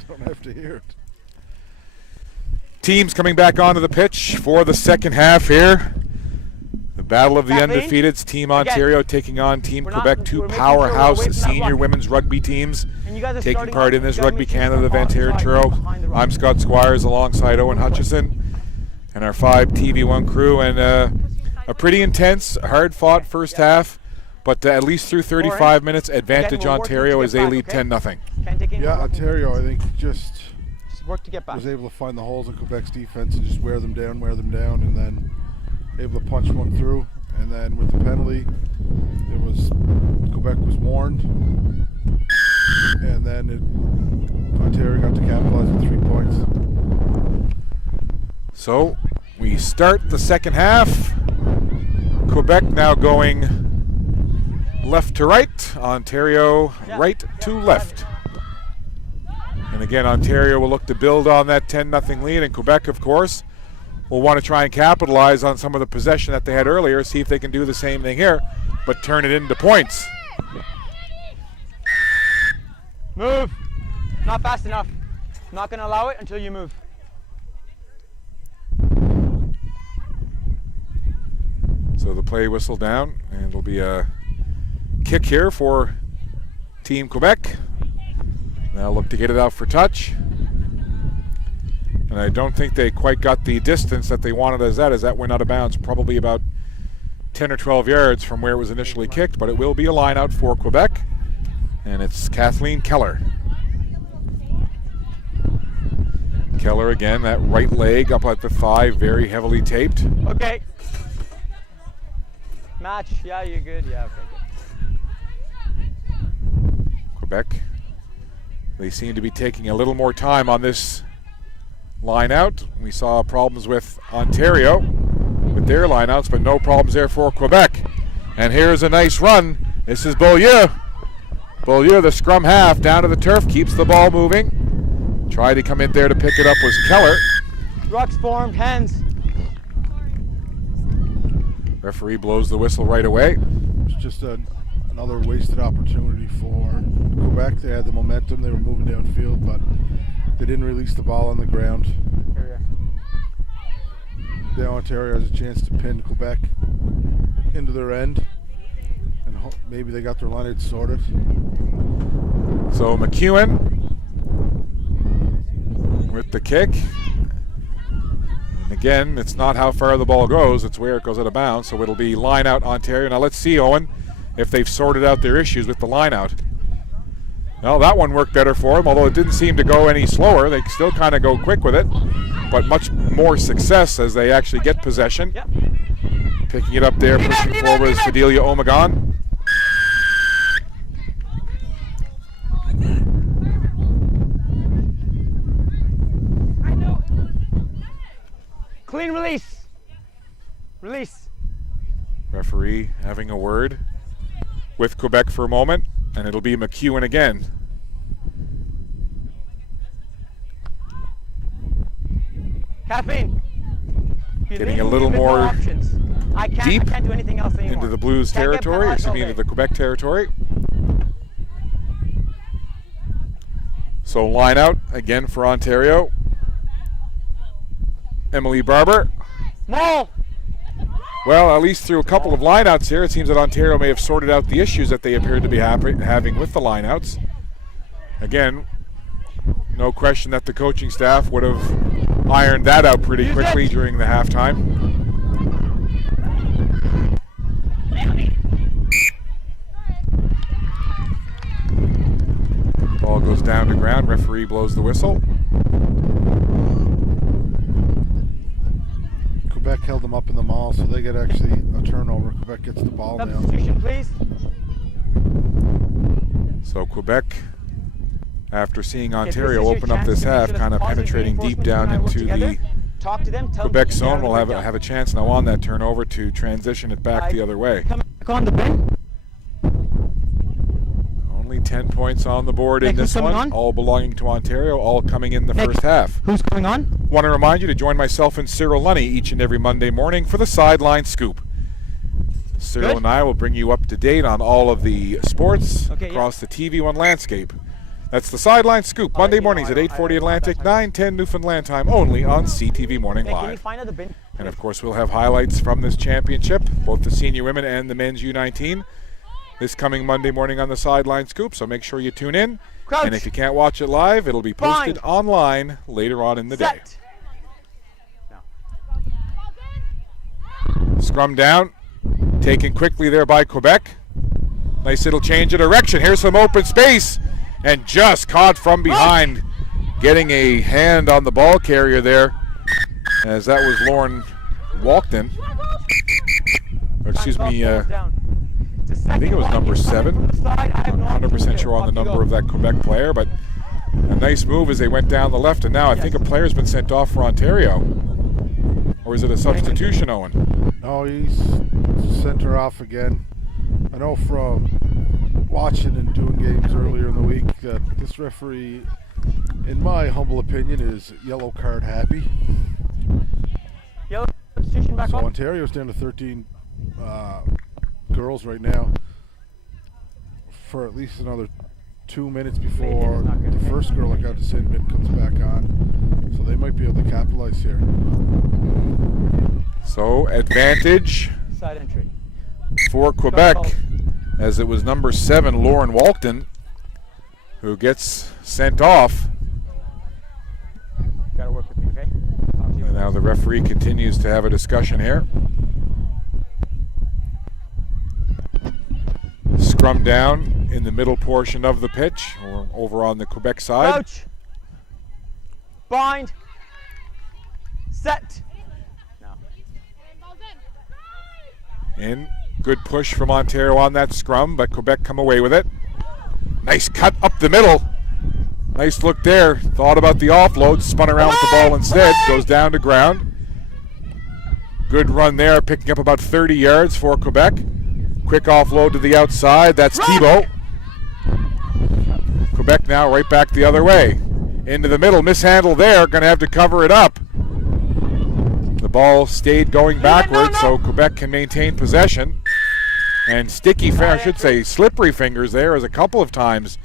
don't have to hear it. Teams coming back onto the pitch for the second half here. The battle of the Kathleen? undefeateds. Team Again, Ontario taking on Team we're not- Quebec, two we're making sure we're powerhouse away from that senior ruck. women's rugby teams And you guys are taking starting part off, in this you gotta Rugby make sure Canada you're event here in onside, Truro. behind the ruck. I'm Scott Squires alongside Owen Hutchison and our 5 TV1 crew. And a pretty intense, hard-fought first half, but at least through 35 minutes, advantage we're working Ontario to as get they back, lead okay? 10-0. Can't take any Yeah, more. Ontario, I think, just Work to get back. was able to find the holes in Quebec's defense and just wear them down, and then able to punch one through. And then with the penalty, it was Quebec was warned, and then Ontario got to capitalize with 3 points. So we start the second half. Quebec now going left to right, Ontario right to left. And again, Ontario will look to build on that 10-0 lead, and Quebec, of course, will want to try and capitalize on some of the possession that they had earlier, see if they can do the same thing here, but turn it into points. Move. Not fast enough. Not going to allow it until you move. So the play whistle down, and it'll be a kick here for Team Quebec. Now look to get it out for touch. And I don't think they quite got the distance that they wanted as that went out of bounds, probably about 10 or 12 yards from where it was initially kicked, but it will be a line out for Quebec. And it's Kathleen Keller. Keller again, that right leg up at the thigh, very heavily taped. Okay. Match. Yeah, you're good. Yeah, okay, good. Quebec, they seem to be taking a little more time on this line out. We saw problems with Ontario with their lineouts, but no problems there for Quebec. And here's a nice run. This is Beaulieu. Beaulieu, the scrum half, down to the turf, keeps the ball moving. Tried to come in there to pick it up was Keller. Rucks formed. Hands. Referee blows the whistle right away. It's just another wasted opportunity for Quebec. They had the momentum, they were moving downfield, but they didn't release the ball on the ground. Here, Now Ontario has a chance to pin Quebec into their end, and maybe they got their lineage sorted. So McEwen with the kick. And again, it's not how far the ball goes, it's where it goes out of bounds, so it'll be line out Ontario. Now let's see, Owen, if they've sorted out their issues with the line out. Well, that one worked better for them, although it didn't seem to go any slower. They still kind of go quick with it, but much more success as they actually get possession. Yep. Picking it up there, pushing forward is Fidelia Omegon. Clean release. Release. Referee having a word with Quebec for a moment, and it'll be McEwen again. Kathleen. you're Getting a leaving me little with no more options. I deep can't do anything else anymore. into the Blues Can't get territory, or penalized excuse me, all into day. the Quebec territory. So line out again for Ontario. Emily Barber. Maul. Well, at least through a couple of lineouts here, it seems that Ontario may have sorted out the issues that they appeared to be having with the lineouts. Again, no question that the coaching staff would have ironed that out pretty quickly during the halftime. Ball goes down to ground. Referee blows the whistle. Quebec held them up in the maul, so they get actually a turnover. Quebec gets the ball now. Substitution, please. So Quebec, after seeing Okay, Ontario this is your open up chance this to make half, sure kind of positive penetrating deep reinforcement down and I work into together. the Talk to them. Tell Quebec them zone, will they're have a chance now on that turnover to transition it back the other way. Come back on the bin. Only 10 points on the board in Nick, this who's coming one, on? all belonging to Ontario, all coming in the Nick. first half. Who's coming on? Want to remind you to join myself and Cyril Lunny each and every Monday morning for the Sideline Scoop. Cyril Good. and I will bring you up to date on all of the sports Okay, across the TV1 landscape. That's the Sideline Scoop, I'll let Monday you know. mornings at I 8:40 don't Atlantic, have that 9:10 Newfoundland time, only on CTV Morning Hey, can you Live. find out the bin? And of course, we'll have highlights from this championship, both the senior women and the men's U19, this coming Monday morning on the Sideline Scoop. So make sure you tune in. Crouch. And if you can't watch it live, it'll be posted Bind. online later on in the day. Set. Scrum down, taken quickly there by Quebec. Nice little change of direction. Here's some open space, and just caught from behind, getting a hand on the ball carrier there, as that was Lauren Walkden. Or excuse me, I think it was number 7. I'm not 100% sure on the number of that Quebec player, but a nice move as they went down the left. And now I think a player's been sent off for Ontario. Or is it a substitution, Owen? No, he's sent her off again. I know from watching and doing games earlier in the week that this referee, in my humble opinion, is yellow card happy. Yellow substitution back So on. Ontario's down to 13 girls right now for at least another 2 minutes before the first girl that got to sin bin comes back on. So they might be able to capitalize here. So advantage Side entry. for Quebec, as it was number 7, Lauren Walkden, who gets sent off. Gotta work with me, okay? Talk to you. And now the referee continues to have a discussion here. Scrum down in the middle portion of the pitch, or over on the Quebec side. Crouch. Bind. Set. No. In. Good push from Ontario on that scrum, but Quebec come away with it. Nice cut up the middle. Nice look there. Thought about the offload, spun around with the ball instead. Goes down to ground. Good run there, picking up about 30 yards for Quebec. Quick offload to the outside. That's Thibault. Quebec now right back the other way. Into the middle, mishandle there. Going to have to cover it up. The ball stayed going backwards, so Quebec can maintain possession. And slippery fingers there, as a couple of times,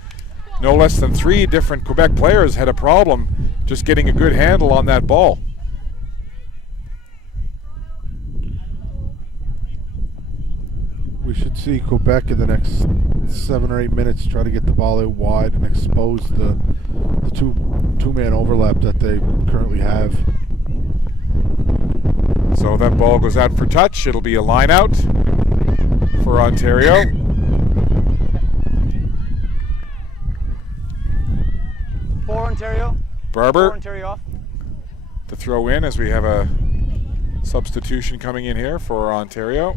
no less than 3 different Quebec players had a problem just getting a good handle on that ball. We should see Quebec in the next 7 or 8 minutes try to get the ball out wide and expose the two-man overlap that they currently have. So that ball goes out for touch. It'll be a line out for Ontario. For Ontario. Barber For Ontario off. to throw in as we have a substitution coming in here for Ontario.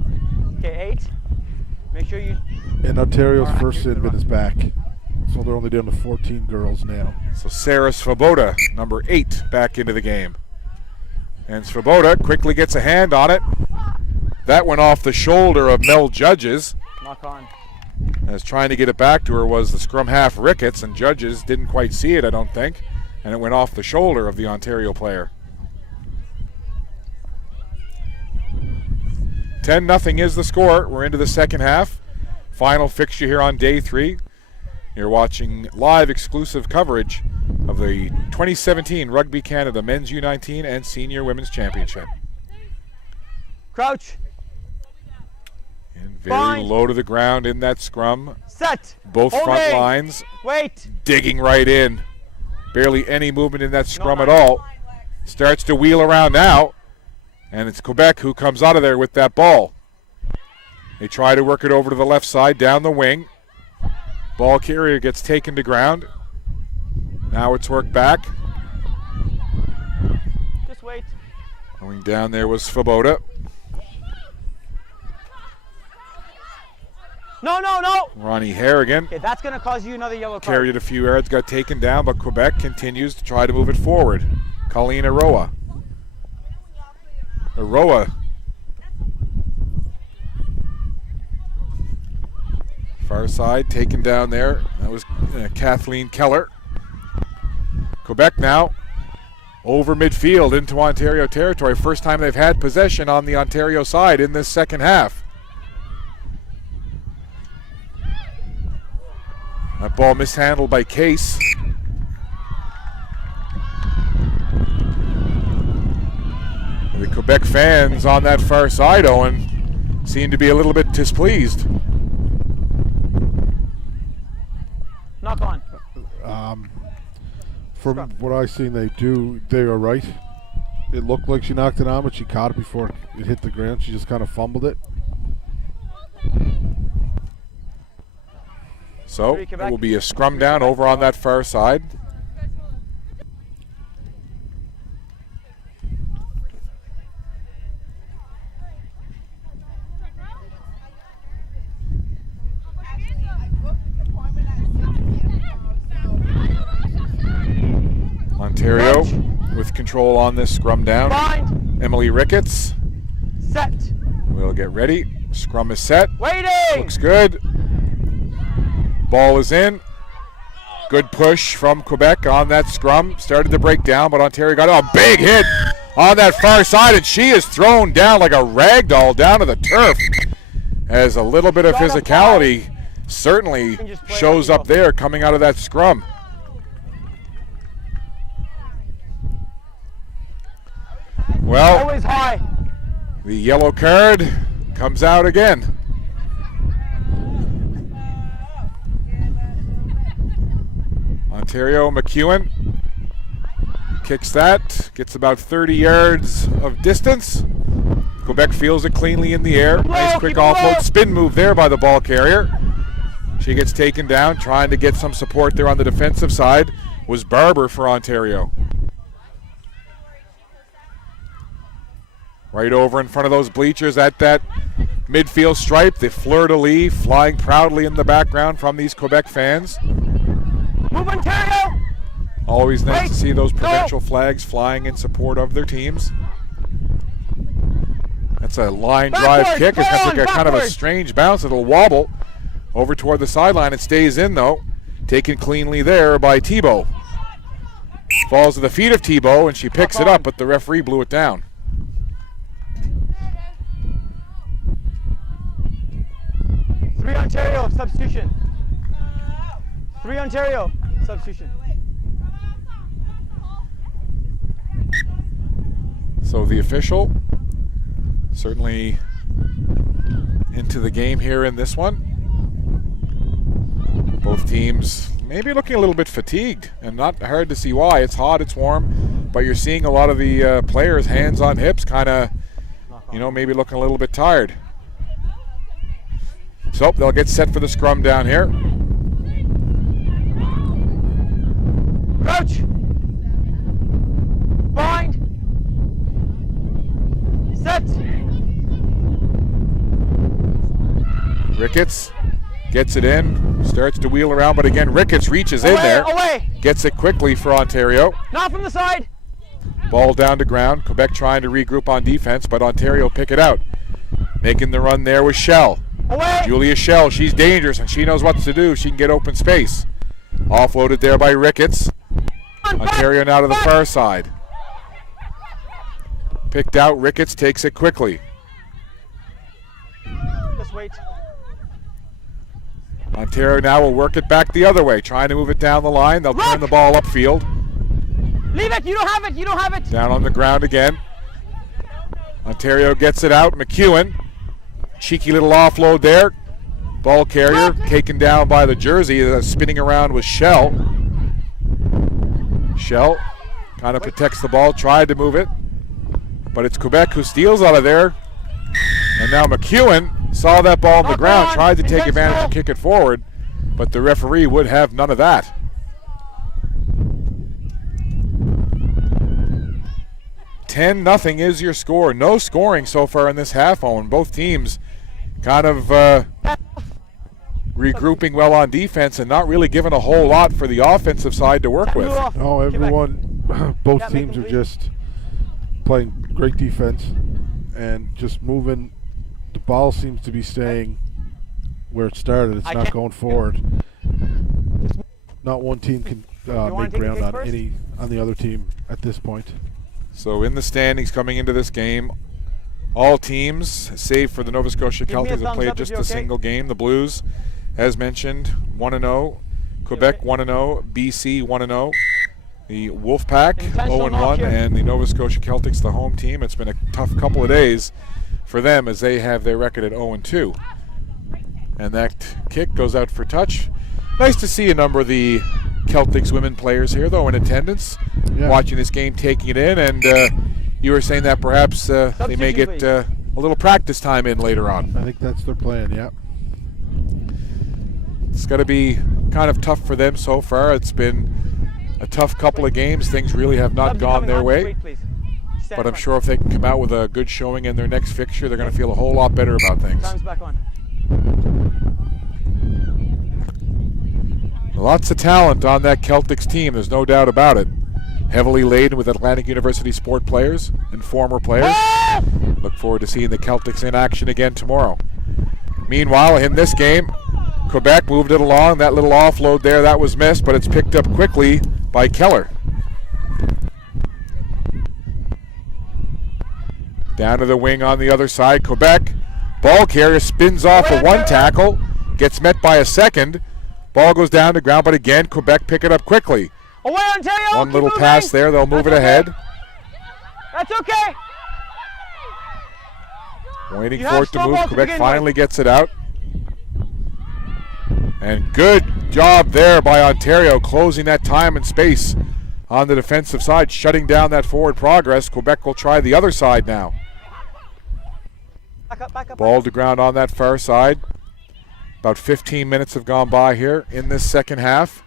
Okay, 8. Make sure you. And Ontario's Alright, first you're sin good bin is back. So they're only down to 14 girls now. So Sarah Svoboda, number 8, back into the game. And Svoboda quickly gets a hand on it. That went off the shoulder of Mel Judges. Knock on. As trying to get it back to her was the scrum half Ricketts, and Judges didn't quite see it, I don't think. And it went off the shoulder of the Ontario player. 10-0 is the score. We're into the second half. Final fixture here on day 3. You're watching live exclusive coverage of the 2017 Rugby Canada Men's U19 and Senior Women's Championship. Crouch. And very Bind. low to the ground in that scrum. Set. Both front Holding. lines Wait. digging right in. Barely any movement in that scrum at line. all. Starts to wheel around now. And it's Quebec who comes out of there with that ball. They try to work it over to the left side, down the wing. Ball carrier gets taken to ground. Now it's worked back. Just wait. Going down there was Svoboda. No, no, no. Ronnie Harrigan Okay, that's going to cause you another yellow card. carried it a few yards, got taken down, but Quebec continues to try to move it forward. Colleen Aroa. Far side, taken down there. That was Kathleen Keller. Quebec now over midfield into Ontario territory. First time they've had possession on the Ontario side in this second half. That ball mishandled by Case. The Quebec fans on that far side, Owen, seem to be a little bit displeased. Knock on. From what I've seen they are right. It looked like she knocked it on, but she caught it before it hit the ground. She just kind of fumbled it. So it will be a scrum down over on that far side. Ontario with control on this scrum down. Bind. Emily Ricketts Set. will get ready. Scrum is set. Waiting. Looks good. Ball is in. Good push from Quebec on that scrum. Started to break down, but Ontario got a big hit on that far side, and she is thrown down like a rag doll down to the turf. As a little bit of physicality certainly shows up there coming out of that scrum. Well, Always high. the yellow card comes out again. Ontario McEwen kicks that, gets about 30 yards of distance. Quebec feels it cleanly in the air. Nice quick offload spin move there by the ball carrier. She gets taken down, trying to get some support there on the defensive side was Barber for Ontario. Right over in front of those bleachers at that midfield stripe, the fleur-de-lis flying proudly in the background from these Quebec fans. Move Ontario. Always nice to see those provincial flags flying in support of their teams. That's a line drive kick. It's going to take a kind of a strange bounce. It'll wobble over toward the sideline. It stays in though. Taken cleanly there by Thibault. Falls to the feet of Thibault and she picks it up, but the referee blew it down. Three Ontario, substitution. Three Ontario, substitution. So the official certainly into the game here in this one. Both teams maybe looking a little bit fatigued, and not hard to see why. It's hot, it's warm, but you're seeing a lot of the players hands on hips, kind of, you know, maybe looking a little bit tired. So they'll get set for the scrum down here. Crouch. Bind. Set. Ricketts gets it in, starts to wheel around, but again, Ricketts reaches in there. Away. Gets it quickly for Ontario. Not from the side. Ball down to ground. Quebec trying to regroup on defense, but Ontario pick it out. Making the run there was Shell. Away. Julia Shell, she's dangerous and she knows what to do. She can get open space. Offloaded there by Ricketts. Ontario now to the far side. Picked out, Ricketts takes it quickly. Just wait. Ontario now will work it back the other way, trying to move it down the line. They'll turn the ball upfield. Leave it, you don't have it, you don't have it. Down on the ground again. Ontario gets it out, McEwen. Cheeky little offload there. Ball carrier taken down by the jersey, spinning around with Shell. Shell kind of protects the ball, tried to move it, but it's Quebec who steals out of there. And now McEwen saw that ball on the ground, tried to take advantage and kick it forward, but the referee would have none of that. $10-0 is your score. No scoring so far in this half, Owen. Both teams kind of regrouping well on defense and not really giving a whole lot for the offensive side to work with. No, everyone, both teams are just playing great defense and just moving. The ball seems to be staying where it started. It's not going forward. Not one team can make ground on the other team at this point. So in the standings coming into this game, all teams, save for the Nova Scotia Celtics, have played just a single game. The Blues, as mentioned, 1-0. Quebec 1-0, BC 1-0. The Wolfpack Intentional knock 0-1, here. and the Nova Scotia Celtics, the home team. It's been a tough couple of days for them as they have their record at 0-2. And that kick goes out for touch. Nice to see a number of the Celtics women players here, though, in attendance, watching this game, taking it in. And you were saying that perhaps they may get a little practice time in later on. I think that's their plan, yeah. It's got to be kind of tough for them so far. It's been a tough couple of games. Things really have not gone their way. But I'm sure if they can come out with a good showing in their next fixture, they're going to feel a whole lot better about things. Time's back on. Lots of talent on that Celtics team, there's no doubt about it. Heavily laden with Atlantic University sport players and former players. Look forward to seeing the Celtics in action again tomorrow. Meanwhile, in this game, Quebec moved it along. That little offload there, that was missed, but it's picked up quickly by Keller. Down to the wing on the other side. Quebec, ball carrier spins off a one tackle, gets met by a second. Ball goes down to ground, but again, Quebec pick it up quickly. Away, Ontario! One Keep little moving. pass there, they'll move it ahead. That's okay. Waiting You for have it to slow move. ball to Quebec begin finally with. gets it out. And good job there by Ontario, closing that time and space on the defensive side, shutting down that forward progress. Quebec will try the other side now. Back up, back up. Ball to ground on that far side. About 15 minutes have gone by here in this second half.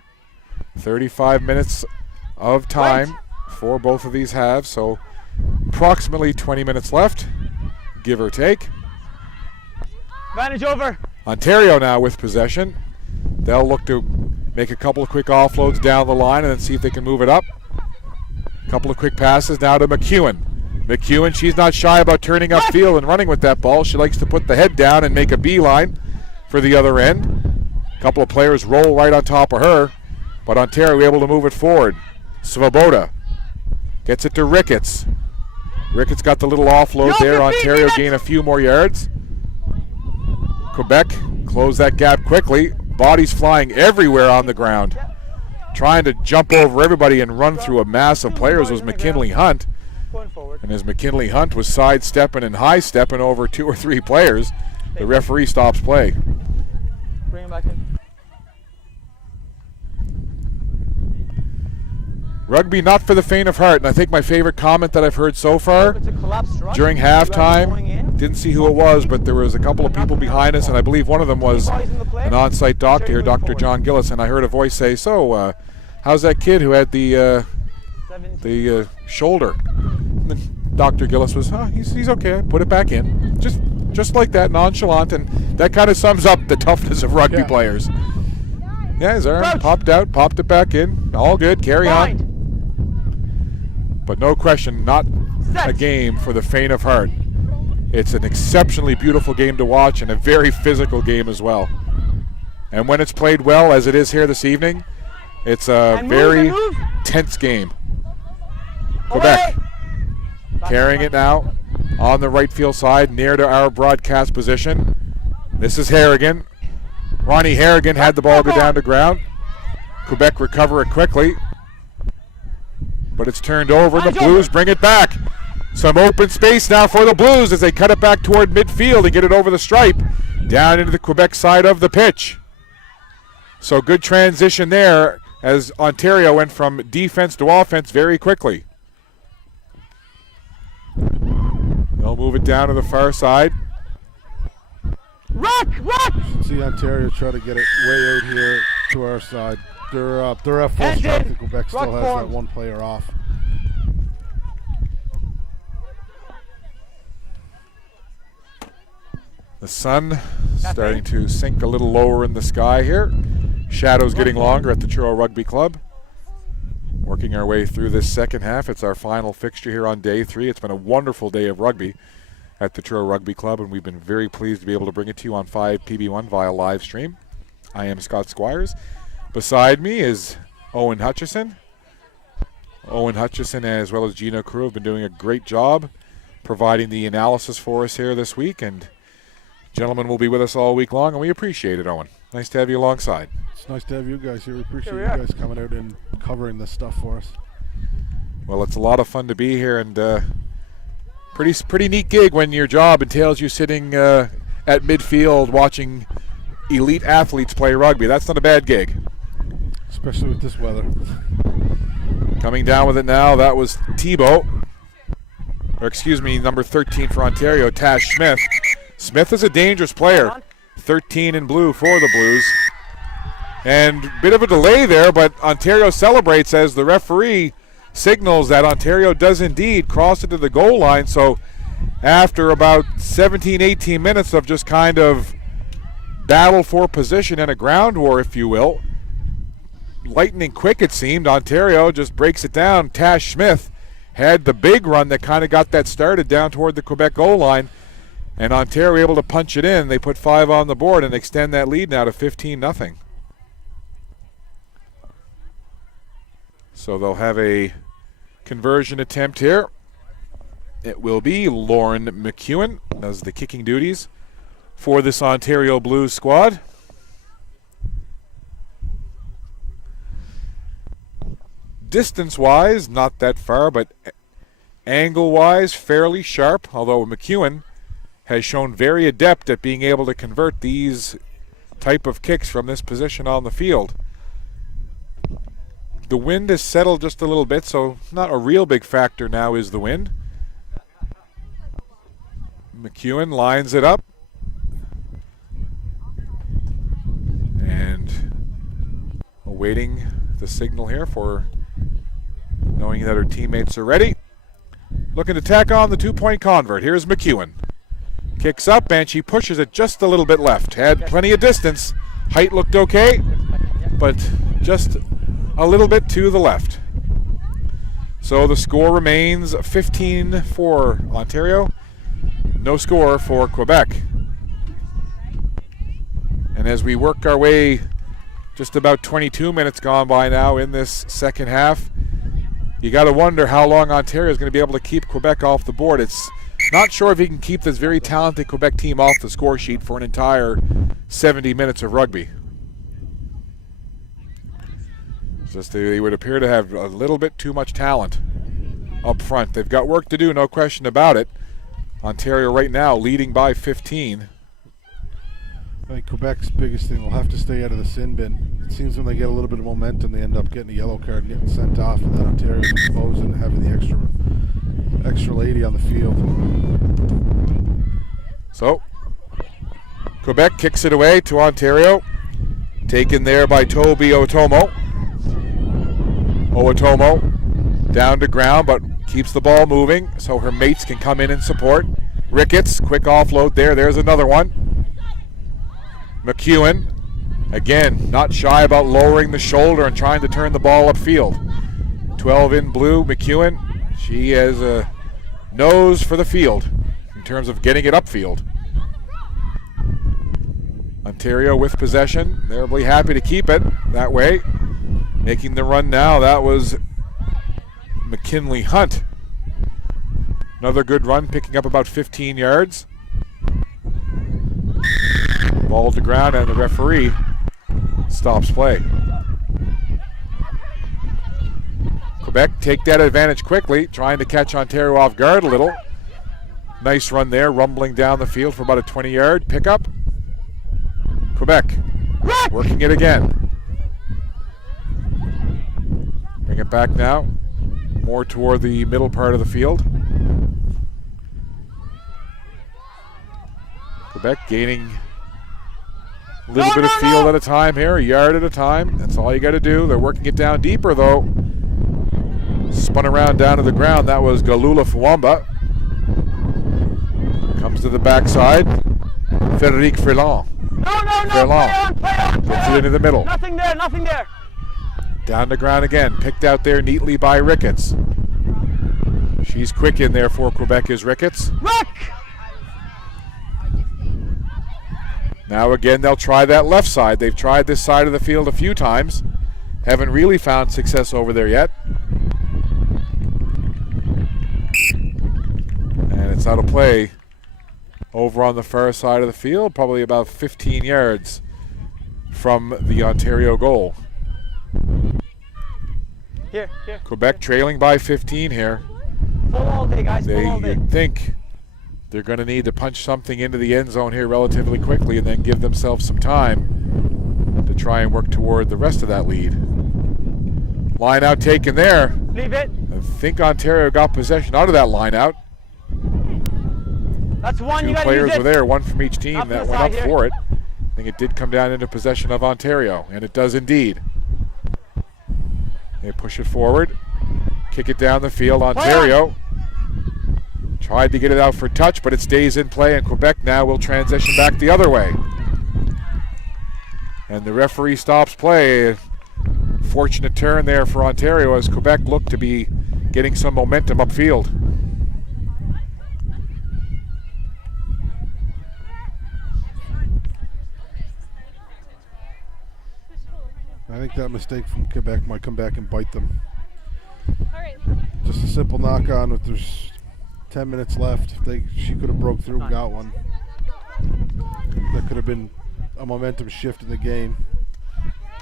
35 minutes of time for both of these halves, so approximately 20 minutes left, give or take. Advantage over. Ontario now with possession. They'll look to make a couple of quick offloads down the line and then see if they can move it up. A couple of quick passes now to McEwen. McEwen, she's not shy about turning upfield and running with that ball. She likes to put the head down and make a beeline for the other end. A couple of players roll right on top of her, but Ontario able to move it forward. Svoboda gets it to Ricketts. Ricketts got the little offload there. Ontario gain a few more yards. Quebec close that gap quickly. Bodies flying everywhere on the ground. Trying to jump over everybody and run through a mass of players was McKinley Hunt. Going forward. And as McKinley Hunt was sidestepping and high-stepping over 2 or 3 players, the referee stops play. Bring him back in. Rugby not for the faint of heart, and I think my favorite comment that I've heard so far It's a collapsed rush. during You guys going halftime, in. didn't see who it was, but there was a couple of people behind us, and I believe one of them was an on-site doctor here, Dr. John Gillis, and I heard a voice say, so, how's that kid who had the shoulder? And then Dr. Gillis was, he's okay, put it back in. Just like that, nonchalant, and that kind of sums up the toughness of rugby players. Yeah, his arm popped out, popped it back in, all good, carry on. But no question, not a game for the faint of heart. It's an exceptionally beautiful game to watch and a very physical game as well. And when it's played well, as it is here this evening, it's a very tense game. Quebec carrying it now on the right field side, near to our broadcast position. This is Harrigan. Ronnie Harrigan had the ball go down to ground. Quebec recover it quickly. But it's turned over, and the Blues bring it back. Some open space now for the Blues as they cut it back toward midfield and get it over the stripe, down into the Quebec side of the pitch. So good transition there as Ontario went from defense to offense very quickly. They'll move it down to the far side. Rock! See Ontario try to get it way out here to our side. They're at full strength. Quebec still has that one player off. The sun starting to sink a little lower in the sky here. Shadows getting longer at the Truro Rugby Club. Working our way through this second half. It's our final fixture here on day 3. It's been a wonderful day of rugby at the Truro Rugby Club, and we've been very pleased to be able to bring it to you on 5PB1 via live stream. I am Scott Squires. Beside me is Owen Hutchison. Owen Hutchison, as well as Gino Crew, have been doing a great job providing the analysis for us here this week, and gentlemen will be with us all week long, and we appreciate it, Owen. Nice to have you alongside. It's nice to have you guys here. We appreciate Here we you are. guys coming out and covering this stuff for us. Well, it's a lot of fun to be here, and pretty neat gig when your job entails you sitting at midfield watching elite athletes play rugby. That's not a bad gig. Especially with this weather. Coming down with it now, that was Thibault. Or excuse me, number 13 for Ontario, Tash Smith. Smith is a dangerous player. 13 in blue for the Blues. And bit of a delay there, but Ontario celebrates as the referee signals that Ontario does indeed cross into the goal line. So after about 17, 18 minutes of just kind of battle for position and a ground war, if you will, lightning quick it seemed, Ontario just breaks it down. Tash Smith had the big run that kind of got that started down toward the Quebec goal line, and Ontario able to punch it in. They put 5 on the board and extend that lead now to 15-0. So they'll have a conversion attempt here. It will be Lauren McEwen does the kicking duties for this Ontario Blues squad. Distance-wise, not that far, but angle-wise, fairly sharp, although McEwen has shown very adept at being able to convert these type of kicks from this position on the field. The wind has settled just a little bit, so not a real big factor now is the wind. McEwen lines it up. And awaiting the signal here for knowing that her teammates are ready. Looking to tack on the 2-point convert. Here's McEwen. Kicks up and she pushes it just a little bit left. Had plenty of distance. Height looked okay, but just a little bit to the left. So the score remains 15 for Ontario. No score for Quebec. And as we work our way, just about 22 minutes gone by now in this second half, you got to wonder how long Ontario is going to be able to keep Quebec off the board. It's not sure if he can keep this very talented Quebec team off the score sheet for an entire 70 minutes of rugby. Just they would appear to have a little bit too much talent up front. They've got work to do, no question about it. Ontario right now leading by 15. I think Quebec's biggest thing will have to stay out of the sin bin. It seems when they get a little bit of momentum, they end up getting a yellow card and getting sent off, and then Ontario's exposed and having the extra lady on the field. So Quebec kicks it away to Ontario. Taken there by Toby Otomo. Otomo down to ground, but keeps the ball moving so her mates can come in and support. Ricketts, quick offload there. There's another one. McEwen, again, not shy about lowering the shoulder and trying to turn the ball upfield. 12 in blue, McEwen. She has a nose for the field in terms of getting it upfield. Ontario with possession. They're really happy to keep it that way. Making the run now, that was McKinley Hunt. Another good run, picking up about 15 yards. Ball to ground, and the referee stops play. Quebec take that advantage quickly, trying to catch Ontario off guard a little. Nice run there, rumbling down the field for about a 20-yard pickup. Quebec working it again. Bring it back now, more toward the middle part of the field. Quebec gaining a little bit of field at a time here, a yard at a time. That's all you got to do. They're working it down deeper, though. Spun around down to the ground. That was Galula Fuamba. Comes to the backside. Frederic Freland. Play on. Gets it into the middle. Nothing there. Down to ground again. Picked out there neatly by Ricketts. She's quick in there for Quebec is Ricketts. Now again, they'll try that left side. They've tried this side of the field a few times. Haven't really found success over there yet. And it's out of play over on the far side of the field, probably about 15 yards from the Ontario goal. Here. Quebec trailing by 15 here. Full all day, guys. Full all day. You'd think they're going to need to punch something into the end zone here relatively quickly and then give themselves some time to try and work toward the rest of that lead. Line out taken there. Leave it. I think Ontario got possession out of that line out. That's one. Two You got to players use it. were there, one from each team Up that the went up side here. for it. I think it did come down into possession of Ontario, and it does indeed. They push it forward, kick it down the field. Ontario tried to get it out for touch, but it stays in play, and Quebec now will transition back the other way. And the referee stops play. Fortunate turn there for Ontario as Quebec looked to be getting some momentum upfield. I think that mistake from Quebec might come back and bite them. All right. Just a simple knock on with there's 10 minutes left. She could have broke through and got one. That could have been a momentum shift in the game.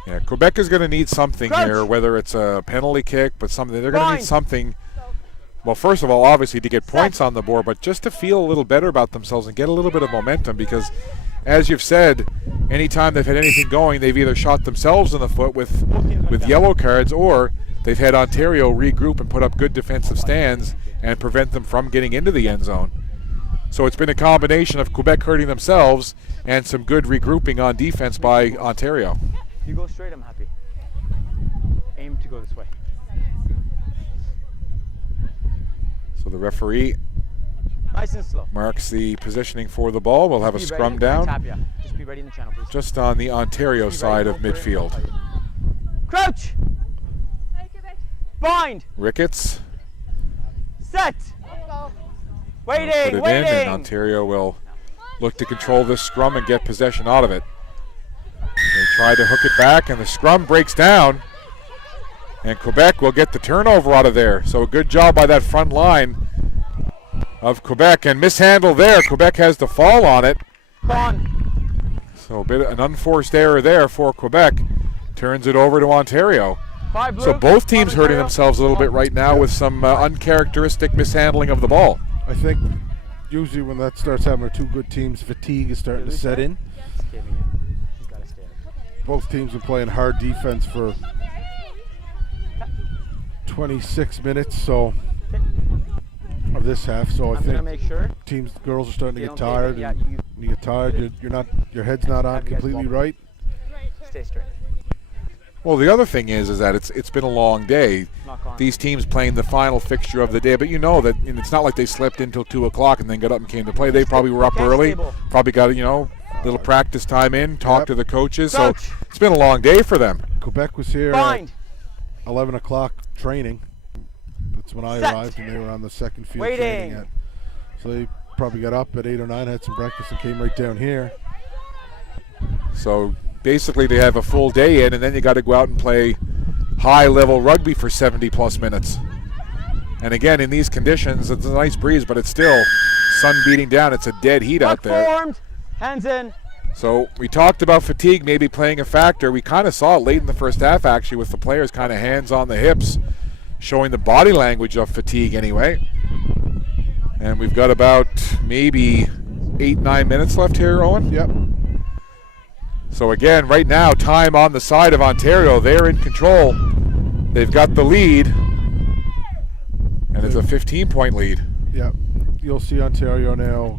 Yeah, Quebec is going to need something Crouch. here, whether it's a penalty kick, but something. They're going to Bind. need something. Well, first of all, obviously to get points on the board, but just to feel a little better about themselves and get a little bit of momentum because, as you've said, anytime they've had anything going, they've either shot themselves in the foot with yellow cards or they've had Ontario regroup and put up good defensive stands and prevent them from getting into the end zone. So it's been a combination of Quebec hurting themselves and some good regrouping on defense by Ontario. You go straight, I'm happy. Aim to go this way. So the referee Nice and slow. marks the positioning for the ball. We'll have a Be scrum ready. down Tap ya. Just be ready in the channel, please. just on the Ontario Just be ready. side of Go for it. midfield. Crouch. Hey, get back. Bind. Ricketts Go. Set. put Waiting. it in, and Waiting. Ontario will look to control this scrum and get possession out of it. They try to hook it back, and the scrum breaks down, and Quebec will get the turnover out of there. So a good job by that front line of Quebec, and mishandle there. Quebec has the fall on it. Gone. So an unforced error there for Quebec. Turns it over to Ontario. Five blue. So both teams hurting Ontario. themselves a little bit right now with some uncharacteristic mishandling of the ball. I think usually when that starts happening to two good teams, fatigue is starting to set in. Giving it. He's gotta stay. Both teams have been playing hard defense for 26 minutes of this half. So I I'm gonna think make sure. girls are starting to you get don't tired. Yeah, And when you get tired, your head's not on Have you guys completely walk? right. stay straight. Well, the other thing is that it's been a long day. Knock on. These teams playing the final fixture of the day, but you know that it's not like they slept until 2 o'clock and then got up and came to play. They probably were up Okay, early, stable. probably got a little practice time in, talk Yep. to the coaches. Crouch. So it's been a long day for them. Quebec was here Bind. at 11 o'clock training. That's when I Set. arrived, and they were on the second field Waiting. training at. So they probably got up at 8 or 9, had some breakfast, and came right down here. So basically they have a full day in, and then you got to go out and play high-level rugby for 70-plus minutes. And again, in these conditions, it's a nice breeze, but it's still sun beating down. It's a dead heat out Tuck there. formed. Hands in. So we talked about fatigue maybe playing a factor. We kind of saw it late in the first half, actually, with the players kind of hands on the hips, showing the body language of fatigue anyway. And we've got about maybe 8-9 minutes left here, Owen. Yep. So again, right now, time on the side of Ontario. They're in control. They've got the lead. And it's a 15-point lead. Yep. You'll see Ontario now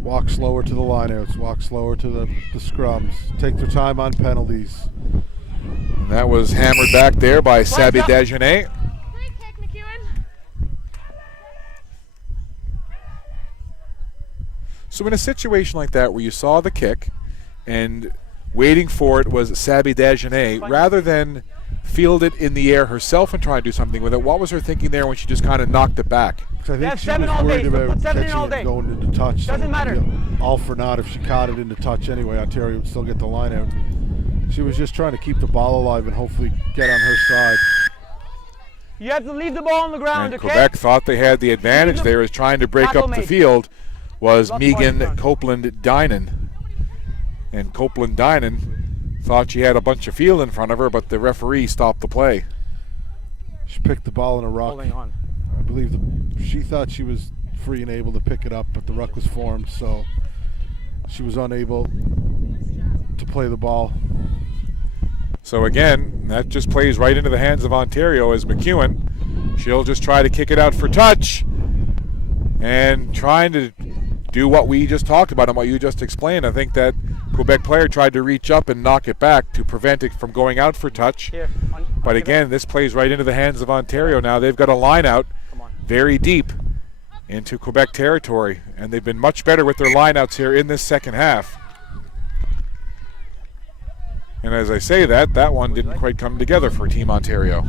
walk slower to the lineouts, walk slower to the scrums, take their time on penalties. And that was hammered back there by Sabi Dagenet. Great kick, McEwen. So in a situation like that where you saw the kick and waiting for it was Sabi Dagenet, rather than field it in the air herself and try and do something with it, what was her thinking there when she just kind of knocked it back? 'Cause I think Yeah, she 7 was all worried day. about Put 7 in catching all it day. and going into touch. Doesn't matter. All for naught if she caught it into touch anyway. Ontario would still get the line out. She was just trying to keep the ball alive and hopefully get on her side. You have to leave the ball on the ground, And okay? Quebec thought they had the advantage there as trying to break Tackle up the made. field was Lots of points Megan done. Copeland-Dynan. And Copeland-Dynan thought she had a bunch of field in front of her, but the referee stopped the play. She picked the ball in a ruck. Holding on. I believe she thought she was free and able to pick it up, but the ruck was formed, so she was unable to play the ball. So again, that just plays right into the hands of Ontario as McEwen. She'll just try to kick it out for touch and trying to do what we just talked about and what you just explained. I think that Quebec player tried to reach up and knock it back to prevent it from going out for touch. Here. But again, this plays right into the hands of Ontario now. They've got a line out very deep into Quebec territory, and they've been much better with their lineouts here in this second half. And as I say that one didn't quite come together for Team Ontario.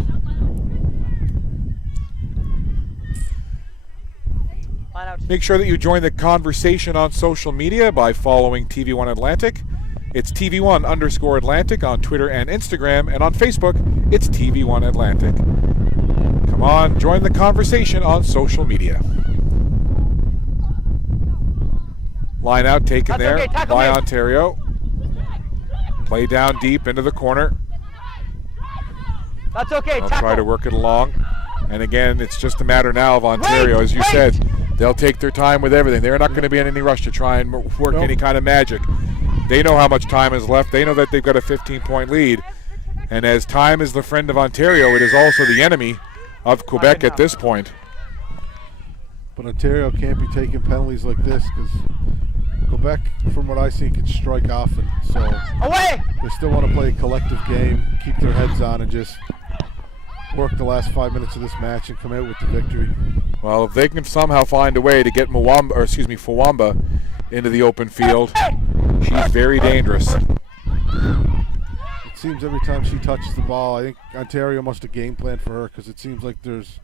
Line out. Make sure that you join the conversation on social media by following TV1 Atlantic. It's TV1_Atlantic on Twitter and Instagram, and on Facebook, it's TV1 Atlantic. Come on, join the conversation on social media. Line out taken That's there okay, tackle by me. Ontario. Play down deep into the corner. That's okay. They'll Tackle. try to work it along. And again, it's just a matter now of Ontario. Wait, As you wait. said, they'll take their time with everything. They're not going to be in any rush to try and work any kind of magic. They know how much time is left. They know that they've got a 15-point lead. And as time is the friend of Ontario, it is also the enemy of Quebec at this point. But Ontario can't be taking penalties like this because Quebec, from what I see, can strike often. So Away. they still want to play a collective game, keep their heads on, and just work the last 5 minutes of this match and come out with the victory. Well, if they can somehow find a way to get Fuwamba into the open field, she's very dangerous. It seems every time she touches the ball, I think Ontario must have game planned for her because it seems like there's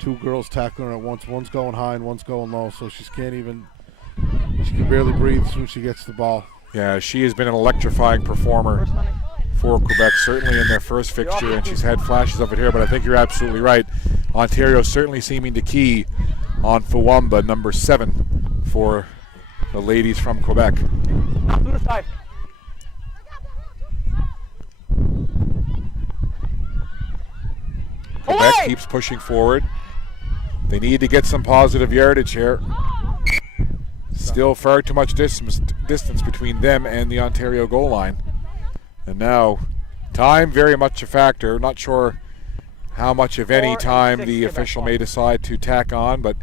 two girls tackling her at once. One's going high and one's going low, so she can barely breathe as soon as she gets the ball. Yeah, she has been an electrifying performer for Quebec, certainly in their first fixture, and she's had flashes of it here, but I think you're absolutely right. Ontario certainly seeming to key on Fuwamba, number 7 for the ladies from Quebec. To the side. Quebec Away! keeps pushing forward. They need to get some positive yardage here. Still far too much distance between them and the Ontario goal line. And now, time very much a factor. Not sure how much, if any, 4 and time 6 the Quebec official ball. may decide to tack on, but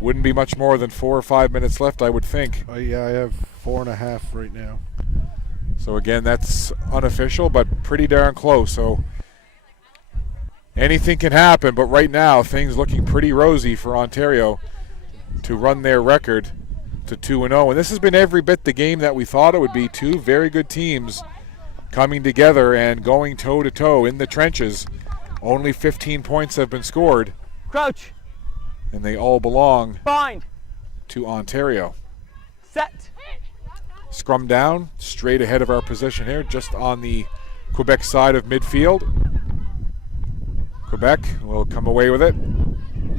wouldn't be much more than 4 or 5 minutes left, I would think. Yeah, I have 4.5 right now. So again, that's unofficial, but pretty darn close. So anything can happen, but right now, things looking pretty rosy for Ontario to run their record to 2-0. And this has been every bit the game that we thought it would be. Two very good teams coming together and going toe-to-toe in the trenches. Only 15 points have been scored, Crouch. and they all belong Bind. to Ontario. Set. Scrum down, straight ahead of our position here, just on the Quebec side of midfield. Quebec will come away with it.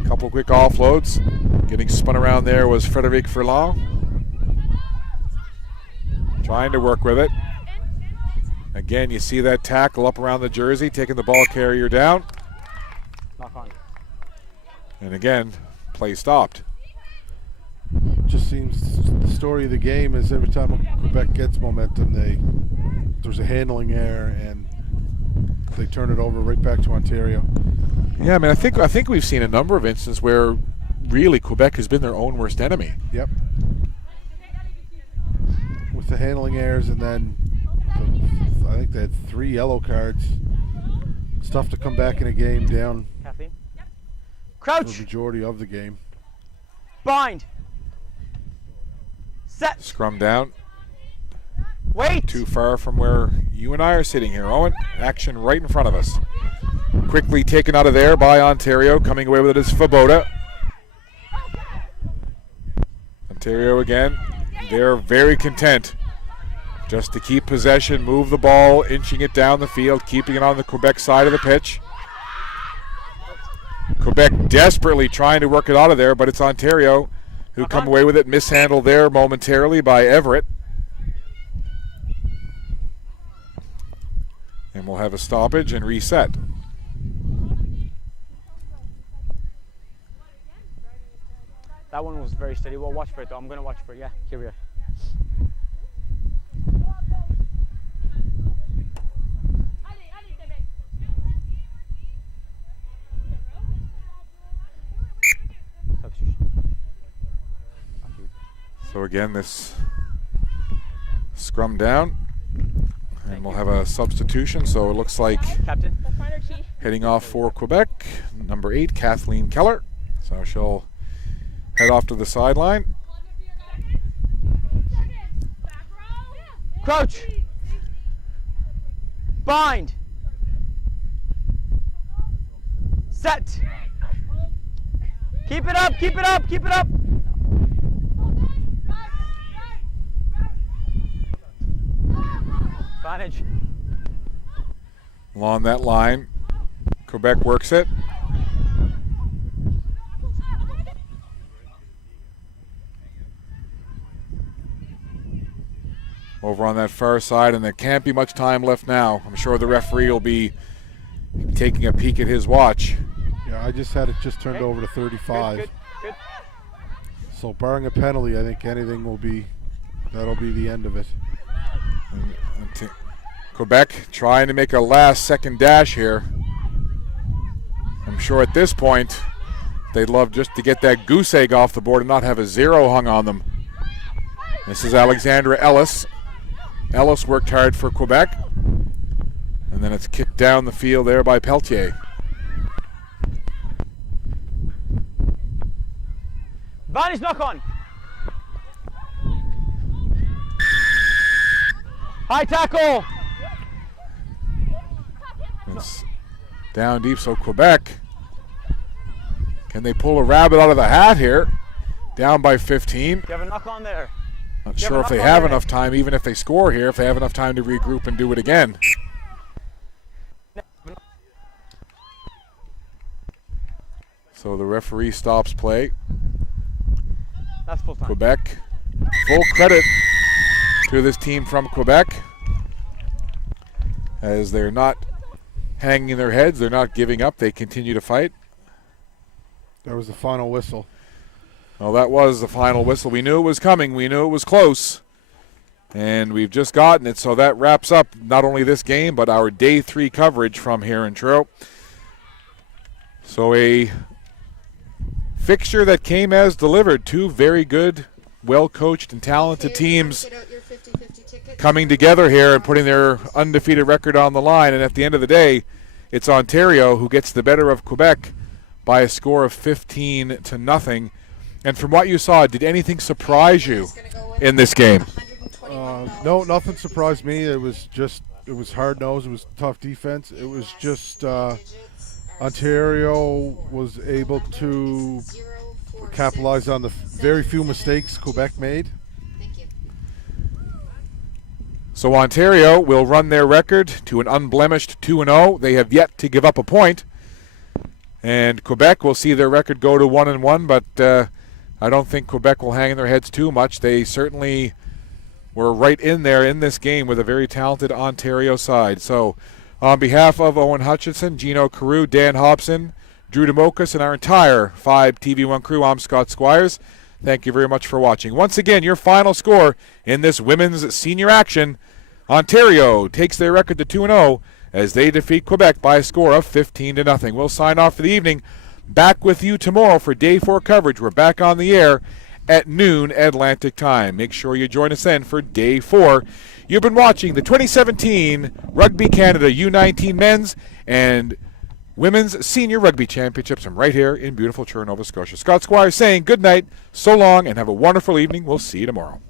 Couple quick offloads. Getting spun around there was Frederic Furlan. Trying to work with it. Again, you see that tackle up around the jersey, taking the ball carrier down. Knock on. And again, play stopped. Just seems the story of the game is every time Quebec gets momentum, there's a handling error and they turn it over right back to Ontario. Yeah, I mean, I think we've seen a number of instances where really Quebec has been their own worst enemy. Yep. With the handling errors, and then I think they had 3 yellow cards. It's tough to come back in a game down Kathleen. for the Crouch. majority of the game. Bind. Set. Scrum down. Wait. Too far from where you and I are sitting here, Owen. Action right in front of us. Quickly taken out of there by Ontario. Coming away with it is Faboda. Ontario again. They're very content just to keep possession, move the ball, inching it down the field, keeping it on the Quebec side of the pitch. Quebec desperately trying to work it out of there, but it's Ontario who come away with it. Mishandled there momentarily by Everett. And we'll have a stoppage and reset. That one was very steady. Well, watch for it though. I'm going to watch for it. Yeah, here we are. So again, this scrum down. And we'll have a substitution. So it looks like Captain. heading off for Quebec, number 8, Kathleen Keller. So she'll head off to the sideline. Crouch. Bind. Set. Keep it up, keep it up, keep it up. Advantage. Along that line, Quebec works it. Over on that far side, and there can't be much time left now. I'm sure the referee will be taking a peek at his watch. Yeah, I just had it just turned over to 35. Good, good. So barring a penalty, I think anything will be, that'll be the end of it. Quebec trying to make a last-second dash here. I'm sure at this point they'd love just to get that goose egg off the board and not have a 0 hung on them. This is Alexandra Ellis. Ellis worked hard for Quebec, and then it's kicked down the field there by Pelletier. Advantage knock on. High tackle. It's down deep, so Quebec, can they pull a rabbit out of the hat here? Down by 15. You have a knock on there. Not sure if they have enough time, even if they score here, if they have enough time to regroup and do it again. So the referee stops play. That's full time. Quebec, full credit to this team from Quebec, as they're not hanging their heads, they're not giving up, they continue to fight. That was the final whistle. Well, that was the final whistle. We knew it was coming, we knew it was close, and we've just gotten it. So that wraps up not only this game, but our Day 3 coverage from here in Truro. So a fixture that came as delivered. Two very good, well-coached and talented teams coming together here and putting their undefeated record on the line. And at the end of the day, it's Ontario who gets the better of Quebec by a score of 15-0. And from what you saw, did anything surprise you in this game? No, nothing surprised me. It was hard-nosed. It was tough defense. It was just Ontario was able to capitalize on the very few mistakes Quebec made. So Ontario will run their record to an unblemished 2-0. They have yet to give up a point. And Quebec will see their record go to 1-1, but I don't think Quebec will hang in their heads too much. They certainly were right in there in this game with a very talented Ontario side. So on behalf of Owen Hutchinson, Gino Carew, Dan Hobson, Drew DeMocas, and our entire 5 TV1 crew, I'm Scott Squires. Thank you very much for watching. Once again, your final score in this women's senior action, Ontario takes their record to 2-0 as they defeat Quebec by a score of 15-0. We'll sign off for the evening. Back with you tomorrow for Day 4 coverage. We're back on the air at noon Atlantic time. Make sure you join us then for Day 4. You've been watching the 2017 Rugby Canada U19 Men's and Women's Senior Rugby Championships from right here in beautiful Truro, Nova Scotia. Scott Squires saying good night, so long, and have a wonderful evening. We'll see you tomorrow.